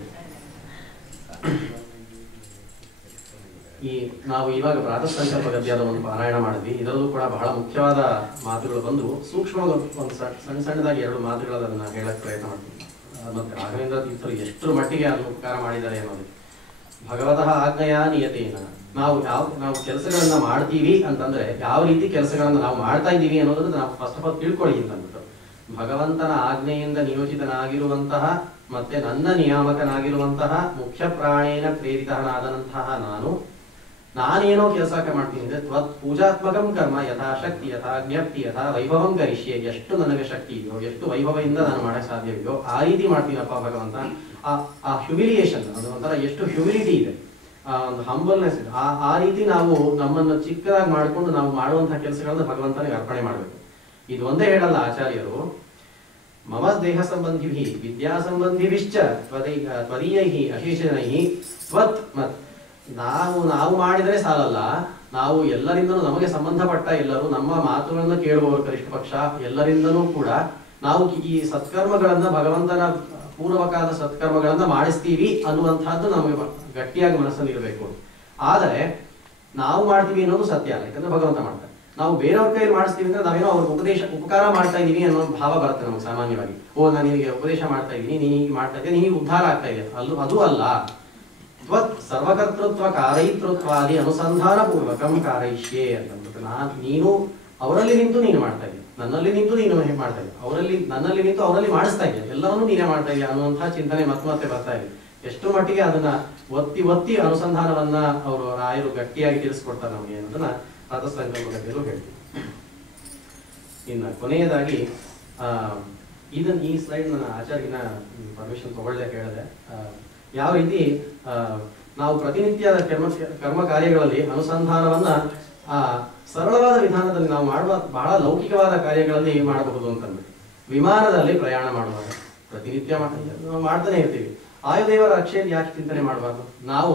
ನಾವು ಇವಾಗ ಪ್ರಾತಃ ಸಂಕಲ್ಪ ಗದ್ಯದ ಒಂದು ಪಾರಾಯಣ ಮಾಡಿದ್ವಿ. ಇದರಲ್ಲೂ ಕೂಡ ಬಹಳ ಮುಖ್ಯವಾದ ಮಾತುಗಳು ಬಂದು ಸೂಕ್ಷ್ಮವಾಗಿ ಒಂದು ಸಣ್ಣದಾಗಿ 2 ಮಾತುಗಳನ್ನ ಹೇಳಕ್ ಪ್ರಯತ್ನ ಮಾಡ್ತೀವಿ. ಮತ್ತೆ ರಾಘವೇಂದ್ರ ತೀರ್ಥರು ಎಷ್ಟರ ಮಟ್ಟಿಗೆ ಅದನ್ನು ಉಪಕಾರ ಮಾಡಿದ್ದಾರೆ ಅನ್ನೋದಕ್ಕೆ ಭಗವತಃ ಆಜ್ಞೆಯ ನಿಯತೇನ ನಾವು ಕೆಲಸಗಳನ್ನ ಮಾಡ್ತೀವಿ ಅಂತಂದ್ರೆ ಯಾವ ರೀತಿ ಕೆಲಸಗಳನ್ನ ನಾವು ಮಾಡ್ತಾ ಇದ್ದೀವಿ ಅನ್ನೋದನ್ನ ನಾವು ಫಸ್ಟ್ ಆಫ್ ಆಲ್ ತಿಳ್ಕೊಳ್ಳಿ ಅಂತಂದ್ಬಿಟ್ಟು ಭಗವಂತನ ಆಜ್ಞೆಯಿಂದ ನಿಯೋಜಿತನಾಗಿರುವಂತಹ ಮತ್ತೆ ನನ್ನ ನಿಯಾಮಕನಾಗಿರುವಂತಹ ಮುಖ್ಯ ಪ್ರಾಣೇನ ಪ್ರೇರಿತನಾದಂತಹ ನಾನೇನೋ ಕೆಲಸಕ್ಕೆ ಮಾಡ್ತೀನಿ ಅಂದ್ರೆ ಪೂಜಾತ್ಮಕಂ ಕರ್ಮ ಯಥಾಶಕ್ತಿ ಯಥಾ ಜ್ಞಪ್ತಿ ಯಥಾ ವೈಭವಂ ಗರಿಷ್ಯೆ. ಎಷ್ಟು ನನಗೆ ಶಕ್ತಿ ಇದೆಯೋ, ಎಷ್ಟು ವೈಭವದಿಂದ ನಾನು ಮಾಡಕ್ ಸಾಧ್ಯವಿದೆಯೋ ಆ ರೀತಿ ಮಾಡ್ತೀನಪ್ಪ ಭಗವಂತ. ಆ ಹ್ಯುಮಿಲಿಯೇಷನ್ ಅದು ಒಂಥರ ಎಷ್ಟು ಹ್ಯುಮಿಲಿಟಿ ಇದೆ, ಒಂದು ಹಂಬಲ್ನೆಸ್ ಇದೆ. ಆ ರೀತಿ ನಾವು ನಮ್ಮನ್ನು ಚಿಕ್ಕದಾಗಿ ಮಾಡಿಕೊಂಡು ನಾವು ಮಾಡುವಂತಹ ಕೆಲಸಗಳನ್ನ ಭಗವಂತನಿಗೆ ಅರ್ಪಣೆ ಮಾಡಬೇಕು. ಇದು ಒಂದೇ ಹೇಳಲ್ಲ ಆಚಾರ್ಯರು. ಮಮ ದೇಹ ಸಂಬಂಧಿ ವಿದ್ಯಾ ಸಂಬಂಧಿವಿಶ್ಚ ತ್ವದೀಯೈ ಅಶೇಷನೈ ತ್ವತ್ ಮತ್. ನಾವು ಮಾಡಿದರೆ ಸಾಲಲ್ಲ, ನಾವು ಎಲ್ಲರಿಂದಲೂ ನಮಗೆ ಸಂಬಂಧಪಟ್ಟ ಎಲ್ಲರೂ ನಮ್ಮ ಮಾತುಗಳನ್ನು ಕೇಳುವವರು ಕನಿಷ್ಠ ಪಕ್ಷ ಎಲ್ಲರಿಂದಲೂ ಕೂಡ ನಾವು ಈ ಸತ್ಕರ್ಮಗಳನ್ನ ಭಗವಂತನ ಪೂರ್ವಕಾದ ಸತ್ಕರ್ಮಗಳನ್ನ ಮಾಡಿಸ್ತೀವಿ ಅನ್ನುವಂತಹದ್ದು ನಮಗೆ ಗಟ್ಟಿಯಾಗಿ ಮನಸ್ಸಲ್ಲಿ ಇರಬೇಕು. ಆದರೆ ನಾವು ಮಾಡ್ತೀವಿ ಅನ್ನೋದು ಸತ್ಯ ಅಲ್ಲ, ಯಾಕಂದ್ರೆ ಭಗವಂತ ಮಾಡ್ತಾರೆ. ನಾವು ಬೇರೆಯವ್ರ ಕೈಯಲ್ಲಿ ಮಾಡಿಸ್ತೀವಿ ಅಂದ್ರೆ ನಾವೇನೋ ಅವ್ರಿಗೆ ಉಪಕಾರ ಮಾಡ್ತಾ ಇದೀವಿ ಅನ್ನೋ ಭಾವ ಬರುತ್ತೆ ನಮಗೆ ಸಾಮಾನ್ಯವಾಗಿ. ನಾನು ನಿನಗೆ ಉಪದೇಶ ಮಾಡ್ತಾ ಇದ್ದೀನಿ, ನೀನು ಹೀಗೆ ಮಾಡ್ತಾ ಇದ್ದೀನಿ, ನೀನು ಉದ್ಧಾರ ಆಗ್ತಾ ಇದೆ. ಅದು ಅಲ್ಲ. ಸರ್ವಕರ್ತೃತ್ವ ಕಾರಯಿತೃತ್ವಾದಿ ಅನುಸಂಧಾನ ಪೂರ್ವಕಂ ಕಾರಯಿಷ್ಯೆ ಅಂತಂದ್ಬಿಟ್ಟು ನೀನು ಅವರಲ್ಲಿ ನಿಂತು ನೀನು ಮಾಡ್ತಾ ಇದ್ದೀಯ, ನನ್ನಲ್ಲಿ ನಿಂತು ನೀನು ಮಾಡ್ತಾ ಇದ್ದೀಯ, ನನ್ನಲ್ಲಿ ನಿಂತು ಅವರಲ್ಲಿ ಮಾಡಿಸ್ತಾ ಇದೆಯಾ, ಎಲ್ಲವನ್ನೂ ನೀನೇ ಮಾಡ್ತಾ ಇದೆಯಾ ಅನ್ನುವಂತಹ ಚಿಂತನೆ ಮತ್ತೆ ಬರ್ತಾ ಇದೆ. ಎಷ್ಟು ಮಟ್ಟಿಗೆ ಅದನ್ನ ಒತ್ತಿ ಅನುಸಂಧಾನವನ್ನ ಅವರು ರಾಯರು ಗಟ್ಟಿಯಾಗಿ ತಿಳಿಸ್ಕೊಡ್ತಾರೆ ನಮಗೆ ಅನ್ನೋದನ್ನ ಪ್ರಾತಃ ಸಂಕಲ್ಪದಲ್ಲೂ ಹೇಳ್ತೀವಿ. ಇನ್ನು ಕೊನೆಯದಾಗಿ ಈ ಸ್ಲೈಡ್ ನನ್ನ ಆಚಾರ್ಯನ ಪರ್ಮಿಷನ್ ತಗೊಳ್ಳದೆ ಹೇಳಿದೆ. ಯಾವ ರೀತಿ ನಾವು ಪ್ರತಿನಿತ್ಯದ ಕರ್ಮ ಕಾರ್ಯಗಳಲ್ಲಿ ಅನುಸಂಧಾನವನ್ನ ಸರಳವಾದ ವಿಧಾನದಲ್ಲಿ ನಾವು ಮಾಡುವ ಬಹಳ ಲೌಕಿಕವಾದ ಕಾರ್ಯಗಳಲ್ಲಿ ಮಾಡಬಹುದು ಅಂತಂದ್ಬಿಟ್ಟು ವಿಮಾನದಲ್ಲಿ ಪ್ರಯಾಣ ಮಾಡುವಾಗ ಪ್ರತಿನಿತ್ಯ ನಾವು ಮಾಡ್ತಾನೆ ಇರ್ತೀವಿ. ವಾಯುದೇವರ ರಕ್ಷೆಯಲ್ಲಿ ಯಾಕೆ ಚಿಂತನೆ ಮಾಡಬಾರ್ದು? ನಾವು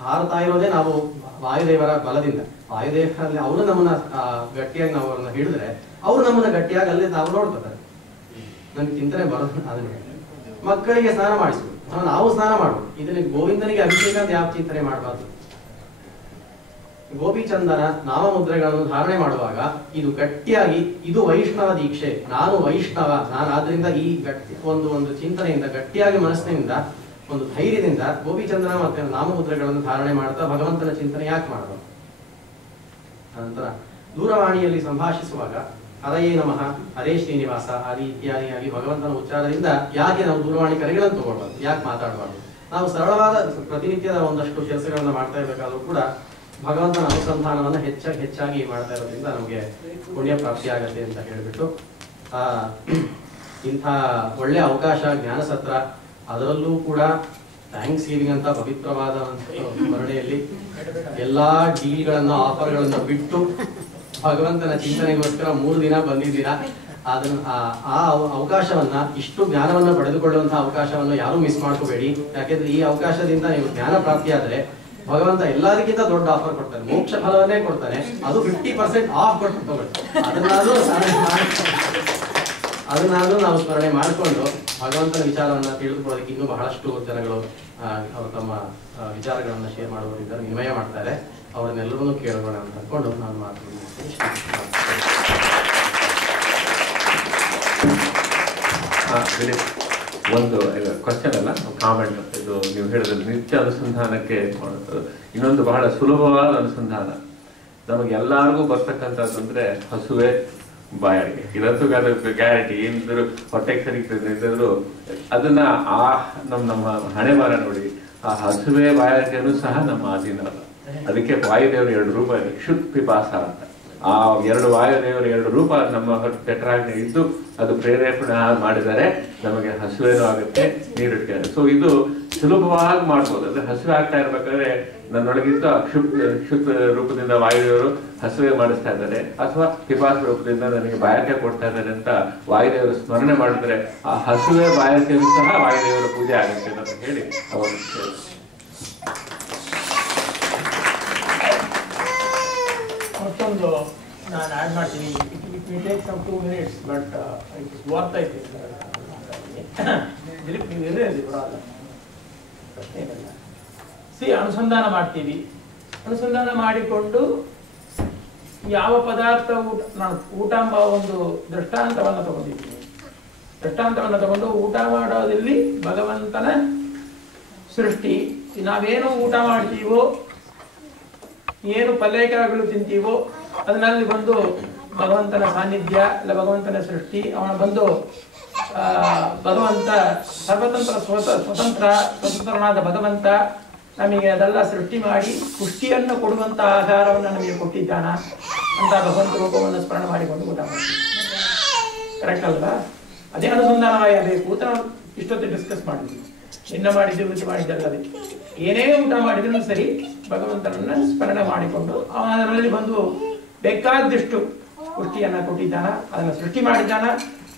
ಹಾರತಾ ಇರೋದೇ ನಾವು ವಾಯುದೇವರ ಬಲದಿಂದ. ವಾಯುದೇವರಲ್ಲಿ ಅವರು ನಮ್ಮನ್ನ ಗಟ್ಟಿಯಾಗಿ ನಾವು ಅವ್ರನ್ನ ಹಿಡಿದ್ರೆ ಅವ್ರು ನಮ್ಮನ್ನ ಗಟ್ಟಿಯಾಗಿ ಅಲ್ಲಿ ನಾವು ನೋಡ್ಕೊತಾರೆ. ನನ್ಗೆ ಚಿಂತನೆ ಬರೋದು ಅದನ್ನ ಮಕ್ಕಳಿಗೆ ಸ್ನಾನ ಮಾಡಿಸುವುದು ಅಥವಾ ನಾವು ಸ್ನಾನ ಮಾಡುವುದು. ಇದನ್ನ ಗೋವಿಂದನಿಗೆ ಅಭಿಷೇಕ ಅಂತ ಯಾವ ಚಿಂತನೆ ಮಾಡಬಾರ್ದು? ಗೋಪಿಚಂದನ ನಾಮಮುದ್ರೆಗಳನ್ನು ಧಾರಣೆ ಮಾಡುವಾಗ ಇದು ಗಟ್ಟಿಯಾಗಿ ಇದು ವೈಷ್ಣವ ದೀಕ್ಷೆ, ನಾನು ವೈಷ್ಣವ, ನಾನು ಆದ್ರಿಂದ ಈ ಒಂದು ಚಿಂತನೆಯಿಂದ ಗಟ್ಟಿಯಾಗಿ ಮನಸ್ಸಿನಿಂದ ಒಂದು ಧೈರ್ಯದಿಂದ ಗೋಪಿಚಂದನ ಮತ್ತೆ ನಾಮಮುದ್ರೆಗಳನ್ನು ಧಾರಣೆ ಮಾಡ್ತಾ ಭಗವಂತನ ಚಿಂತನೆ ಯಾಕೆ ಮಾಡಬಾರ್ದು? ಅನಂತರ ದೂರವಾಣಿಯಲ್ಲಿ ಸಂಭಾಷಿಸುವಾಗ ಹರಯೇ ನಮಃ, ಹರೇ ಶ್ರೀನಿವಾಸ ಆದಿ ಇತ್ಯಾದಿಯಾಗಿ ಭಗವಂತನ ಉಚ್ಚಾರದಿಂದ ಯಾಕೆ ನಾವು ದೂರವಾಣಿ ಕರೆಗಳನ್ನು ತಗೊಳ್ಬಾರ್ದು, ಯಾಕೆ ಮಾತಾಡಬಾರ್ದು? ನಾವು ಸರಳವಾದ ಪ್ರತಿನಿತ್ಯದ ಒಂದಷ್ಟು ಕೆಲಸಗಳನ್ನ ಮಾಡ್ತಾ ಇರಬೇಕಾದ್ರೂ ಕೂಡ ಭಗವಂತನ ಅನುಸಂಧಾನವನ್ನು ಹೆಚ್ಚಾಗಿ ಮಾಡ್ತಾ ಇರೋದ್ರಿಂದ ನಮಗೆ ಪುಣ್ಯ ಪ್ರಾಪ್ತಿ ಆಗತ್ತೆ ಅಂತ ಹೇಳ್ಬಿಟ್ಟು ಇಂಥ ಒಳ್ಳೆ ಅವಕಾಶ ಜ್ಞಾನಸತ್ರ, ಅದರಲ್ಲೂ ಕೂಡ ಥ್ಯಾಂಕ್ಸ್ ಗಿವಿಂಗ್ ಅಂತ ಪವಿತ್ರವಾದ ಸ್ಮರಣೆಯಲ್ಲಿ ಎಲ್ಲಾ ಡೀಲ್ಗಳನ್ನ ಆಫರ್ಗಳನ್ನ ಬಿಟ್ಟು ಭಗವಂತನ ಚಿಂತನೆಗೋಸ್ಕರ 3 ದಿನ ಬಂದಿದ್ದೀರಾ. ಅದನ್ನ ಆ ಅವಕಾಶವನ್ನ, ಇಷ್ಟು ಜ್ಞಾನವನ್ನು ಪಡೆದುಕೊಳ್ಳುವಂತಹ ಅವಕಾಶವನ್ನು ಯಾರು ಮಿಸ್ ಮಾಡ್ಕೋಬೇಡಿ. ಯಾಕೆಂದ್ರೆ ಈ ಅವಕಾಶದಿಂದ ನೀವು ಜ್ಞಾನ ಪ್ರಾಪ್ತಿಯಾದರೆ ಭಗವಂತ ಎಲ್ಲದಕ್ಕಿಂತ ದೊಡ್ಡ ಆಫರ್ ಕೊಡ್ತಾನೆ, ಮೋಕ್ಷ ಫಲವನ್ನೇ ಕೊಡ್ತಾನೆ, ಅದು 50% ಆಫ್ ಕೊಟ್ಟು ಅದನ್ನಾದ್ರೂ ನಾವು ಸ್ಮರಣೆ ಮಾಡಿಕೊಂಡು ಭಗವಂತನ ವಿಚಾರವನ್ನ ತಿಳಿದುಕೊಳ್ಳೋದಕ್ಕೆ ಇನ್ನೂ ಬಹಳಷ್ಟು ಜನಗಳು ಅವರು ತಮ್ಮ ವಿಚಾರಗಳನ್ನ ಶೇರ್ ಮಾಡುವುದರಿಂದ ವಿನಿಮಯ ಮಾಡ್ತಾರೆ. ಅವರನ್ನೆಲ್ಲರೂ ಕೇಳೋಣ ಅಂತ ಅನ್ಕೊಂಡು ನಾನು ಮಾತನಾಡ್ತೀನಿ. ಒಂದು ಕ್ವಶನ್ ಅಲ್ಲ, ಕಾಮೆಂಟ್. ಇದು ನೀವು ಹೇಳಿದ್ರೆ ನಿತ್ಯ ಅನುಸಂಧಾನಕ್ಕೆ ಇನ್ನೊಂದು ಬಹಳ ಸುಲಭವಾದ ಅನುಸಂಧಾನ ನಮಗೆ ಎಲ್ಲರಿಗೂ ಬರ್ತಕ್ಕಂಥದ್ದಂದ್ರೆ ಹಸುವೆ ಬಾಯಾರಿಕೆ. ಇದಂತೂ ಗ್ಯಾರಂಟಿ. ಏನಿದ್ರು ಹೊಟ್ಟೆಗೆ ಸರಿದ್ರು ಅದನ್ನ ನಮ್ಮ ಹಣೆ ಬಾರ ನೋಡಿ. ಆ ಹಸುವೆ ಬಾಯಾರಿಕೆಯನ್ನು ಸಹ ನಮ್ಮ ಅಧೀನ ಅಲ್ಲ. ಅದಕ್ಕೆ ವಾಯುದೇವರು 2 ರೂಪ ಇದೆ, ಕ್ಷುತ್ ಪಿಪಾಸ ಅಂತ. ಆ 2 ವಾಯುದೇವರ 2 ರೂಪ ನಮ್ಮ ಪೆಟ್ರಾಗ್ನೆ ಇದ್ದು ಅದು ಪ್ರೇರೇಪಣೆ ಮಾಡಿದರೆ ನಮಗೆ ಹಸುವೇನೂ ಆಗುತ್ತೆ, ನೀರಿಡ್ತಾರೆ. ಸೊ ಇದು ಸುಲಭವಾಗಿ ಮಾಡ್ಬೋದು. ಅಂದ್ರೆ ಹಸುವೆ ಆಗ್ತಾ ಇರ್ಬೇಕಾದ್ರೆ ನನ್ನೊಳಗಿದ್ದು ಕ್ಷುತ್ ರೂಪದಿಂದ ವಾಯುದೇವರು ಹಸುವೆ ಮಾಡಿಸ್ತಾ ಇದ್ದಾರೆ, ಅಥವಾ ಪಿಪಾಸ ರೂಪದಿಂದ ನನಗೆ ಬಾಯಾರಿಕೆ ಕೊಡ್ತಾ ಇದ್ದಾರೆ ಅಂತ ವಾಯುದೇವರು ಸ್ಮರಣೆ ಮಾಡಿದ್ರೆ ಆ ಹಸುವೆ ಬಾಯಾರಿಕೆಯೂ ಸಹ ವಾಯುದೇವರ ಪೂಜೆ ಆಗುತ್ತೆ ಅಂತ ಹೇಳಿ ಅವರು ಮತ್ತೊಂದು ನಾನು ಆ್ಯಡ್ ಮಾಡ್ತೀನಿ. It may take some 2 minutes, but it is worth ಐತೆ. ದಿಲೀಪ್ ನೀವು ಇರಲಿ ಬರೋಲ್ಲ, ಏನಿಲ್ಲ. ಅನುಸಂಧಾನ ಮಾಡ್ತೀವಿ. ಅನುಸಂಧಾನ ಮಾಡಿಕೊಂಡು ಯಾವ ಪದಾರ್ಥ ನಾನು ಊಟ ಎಂಬ ಒಂದು ದೃಷ್ಟಾಂತವನ್ನು ತಗೊಂಡಿದ್ದೀನಿ. ದೃಷ್ಟಾಂತವನ್ನು ತಗೊಂಡು ಊಟ ಮಾಡೋದಲ್ಲಿ ಭಗವಂತನ ಸೃಷ್ಟಿ. ನಾವೇನು ಊಟ ಮಾಡ್ತೀವೋ, ಏನು ಪಲ್ಯಕಾಯಿಗಳು ತಿಂತೀವೋ ಅದರಲ್ಲಿ ಬಂದು ಭಗವಂತನ ಸಾನ್ನಿಧ್ಯ ಇಲ್ಲ ಭಗವಂತನ ಸೃಷ್ಟಿ. ಅವನ ಬಂದು ಭಗವಂತ ಸ್ವತಂತ್ರನಾದ ಭಗವಂತ ನಮಗೆ ಅದೆಲ್ಲ ಸೃಷ್ಟಿ ಮಾಡಿ ಪುಷ್ಟಿಯನ್ನು ಕೊಡುವಂತ ಆಹಾರವನ್ನು ನಮಗೆ ಕೊಟ್ಟಿದ್ದಾನ ಅಂತ ಭಗವಂತ ರೂಪವನ್ನು ಸ್ಮರಣೆ ಮಾಡಿಕೊಂಡು ಊಟ ಮಾಡ್ತೀವಿ. ಕರೆಕ್ಟ್ ಅಲ್ವಾ? ಅದೇ ಅನುಸಂಧಾನವಾಗಿರಬೇಕು ಅಂತ ನಾವು ಇಷ್ಟೊತ್ತು ಡಿಸ್ಕಸ್ ಮಾಡಿದ್ವಿ. ಇನ್ನ ಮಾಡಿದ್ದೀವಿ, ರುಚಿ ಮಾಡಿದ್ದಲ್ಲದೆ ಏನೇ ಊಟ ಮಾಡಿದ್ರು ಸರಿ ಭಗವಂತನನ್ನ ಸ್ಮರಣೆ ಮಾಡಿಕೊಂಡು ಅದರಲ್ಲಿ ಬಂದು ಬೇಕಾದಷ್ಟು ಪುಷ್ಟಿಯನ್ನ ಕೊಟ್ಟಿದ್ದಾನ, ಅದನ್ನ ಸೃಷ್ಟಿ ಮಾಡಿದ್ದಾನ.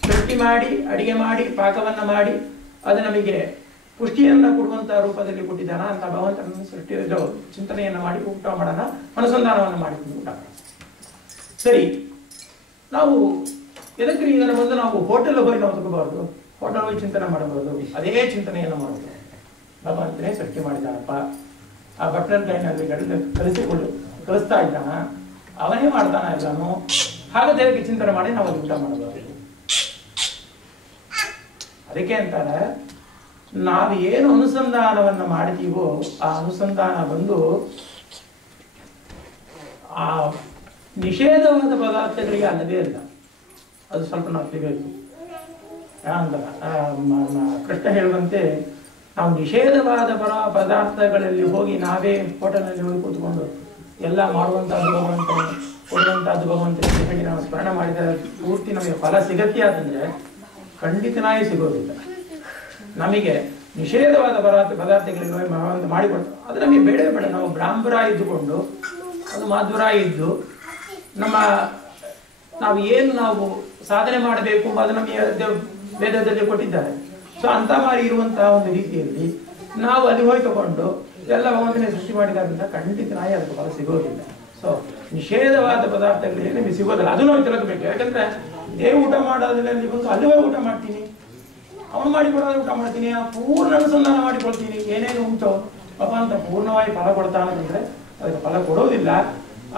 ಸೃಷ್ಟಿ ಮಾಡಿ ಅಡಿಗೆ ಮಾಡಿ ಪಾಕವನ್ನ ಮಾಡಿ ಅದು ನಮಗೆ ಪುಷ್ಟಿಯನ್ನ ಕೊಡುವಂತಹ ರೂಪದಲ್ಲಿ ಕೊಟ್ಟಿದ್ದಾನ ಅಂತ ಭಗವಂತನ ಸೃಷ್ಟಿ ಚಿಂತನೆಯನ್ನ ಮಾಡಿ ಊಟ ಮಾಡೋಣ, ಅನುಸಂಧಾನವನ್ನು ಮಾಡಿಕೊಂಡು ಊಟ ಮಾಡೋಣ. ಸರಿ, ನಾವು ಎದಕ್ಕೆ ಇದನ್ನು ಬಂದು ನಾವು ಹೋಟೆಲ್ ಹೋಗಿ ನಾವು ತಗೋಬಾರ್ದು, ಹೋಟೆಲ್ ಹೋಗಿ ಚಿಂತನೆ ಮಾಡಬಹುದು. ಅದೇ ಚಿಂತನೆಯನ್ನು ಮಾಡುವುದು. ಭಗವಂತನೇ ಸೃಷ್ಟಿ ಮಾಡಿದ್ದಾನಪ್ಪ, ಆ ಬಟ್ಲನ್ಕಾಯಿನಲ್ಲಿ ಕಳಿಸ್ತಾ ಇದ್ದಾನ, ಅವನೇ ಮಾಡ್ತಾನ ಎಲ್ಲಾನು. ಹಾಗೆ ಚಿಂತನೆ ಮಾಡಿ ನಾವು ಊಟ ಮಾಡಬಹುದು. ಅದಕ್ಕೆ ಅಂತಾರೆ ನಾವು ಏನು ಅನುಸಂಧಾನವನ್ನ ಮಾಡ್ತೀವೋ ಆ ಅನುಸಂಧಾನ ಬಂದು ಆ ನಿಷೇಧವಾದ ಪದಾರ್ಥಗಳಿಗೆ ಅಲ್ಲದೇ ಇಲ್ಲ. ಅದು ಸ್ವಲ್ಪ ನಾವು ತಿಳಿಬೇಕು. ಕೃಷ್ಣ ಹೇಳುವಂತೆ ನಾವು ನಿಷೇಧವಾದ ಪದಾರ್ಥಗಳಲ್ಲಿ ಹೋಗಿ ನಾವೇ ಹೋಟೆಲ್ನಲ್ಲಿ ಹೋಗಿ ಕೂತ್ಕೊಂಡು ಎಲ್ಲ ಮಾಡುವಂತಹದ್ದು ಭಗವಂತನೇ, ಕೊಡುವಂತಹದ್ದು ಭಗವಂತನೇ ಹೇಳಿ ನಾವು ಸ್ಮರಣೆ ಮಾಡಿದರೆ ಪೂರ್ತಿ ನಮಗೆ ಫಲ ಸಿಗತ್ತೆ ಅಂತಂದ್ರೆ ಖಂಡಿತನಾಗಿ ಸಿಗೋದಿಲ್ಲ. ನಮಗೆ ನಿಷೇಧವಾದ ಪದಾರ್ಥಗಳಿಗೆ ಭಗವಂತ ಮಾಡಿಕೊಡ್ತಾರೆ, ಅದು ನಮಗೆ ಬೇಡ. ನಾವು ಬ್ರಾಹ್ಮರ ಇದ್ದುಕೊಂಡು ಅದು ಮಾಧ್ವರ ಇದ್ದು ನಾವು ಏನು ನಾವು ಸಾಧನೆ ಮಾಡಬೇಕು ಅದು ನಮಗೆ ವೇದದಲ್ಲಿ ಕೊಟ್ಟಿದ್ದಾರೆ. ಸೊ ಅಂತ ಮಾರಿ ಇರುವಂತಹ ಒಂದು ರೀತಿಯಲ್ಲಿ ನಾವು ಅಲ್ಲಿ ಹೋಗಿ ತಗೊಂಡು ಎಲ್ಲ ಭಗವಂತನೇ ಸೃಷ್ಟಿ ಮಾಡಿದಾದ್ರಿಂದ ಖಂಡಿತನಾಗಿ ಅದಕ್ಕೆ ಫಲ ಸಿಗೋದಿಲ್ಲ. ಸೊ ನಿಷೇಧವಾದ ಪದಾರ್ಥಗಳಿಗೆ ನಿಮಗೆ ಸಿಗೋದಿಲ್ಲ, ಅದು ನಾವು ತಿಳ್ಕೋಬೇಕು. ಯಾಕಂದ್ರೆ ಇದೇ ಊಟ ಮಾಡೋದ್ರಲ್ಲಿ ಬಂದು ಅಲ್ಲಿ ಹೋಗಿ ಊಟ ಮಾಡ್ತೀನಿ, ಅವನು ಮಾಡಿಕೊಡೋದ್ರೆ ಊಟ ಮಾಡ್ತೀನಿ, ಪೂರ್ಣ ಅನುಸಂಧಾನ ಮಾಡಿಕೊಳ್ತೀನಿ. ಏನೇನು ಉಂಟೋ ಭಗವಂತ ಪೂರ್ಣವಾಗಿ ಫಲ ಕೊಡ್ತಾನಂದ್ರೆ ಅದಕ್ಕೆ ಫಲ ಕೊಡೋದಿಲ್ಲ.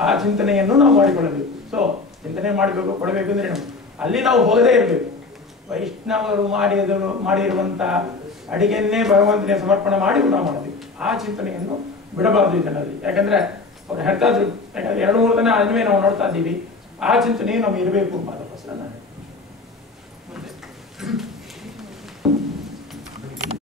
ಆ ಚಿಂತನೆಯನ್ನು ನಾವು ಮಾಡಿಕೊಳ್ಳಬೇಕು. ಸೊ ಚಿಂತನೆ ಮಾಡಬೇಕು, ಕೊಡಬೇಕು ಅಂದ್ರೆ ಅಲ್ಲಿ ನಾವು ಹೋಗದೇ ಇರಬೇಕು. ವೈಷ್ಣವರು ಮಾಡಿರುವಂತ ಅಡಿಗೆಯನ್ನೇ ಭಗವಂತನೇ ಸಮರ್ಪಣೆ ಮಾಡಿ ಊಟ ಮಾಡಬೇಕು. ಆ ಚಿಂತನೆಯನ್ನು ಬಿಡಬಾರದು ಇದರಲ್ಲಿ. ಯಾಕಂದ್ರೆ ಅವ್ರು ಹೇಳ್ತಾ ಇದ್ರು, ಯಾಕಂದ್ರೆ 2-3 ದಿನ ಆದ್ಮೇಲೆ ನಾವು ನೋಡ್ತಾ ಇದ್ದೀವಿ. ಆ ಚಿಂತನೆ ನಮ್ಗೆ ಇರಬೇಕು ಅದಕ್ಕೋಸ್ಕರ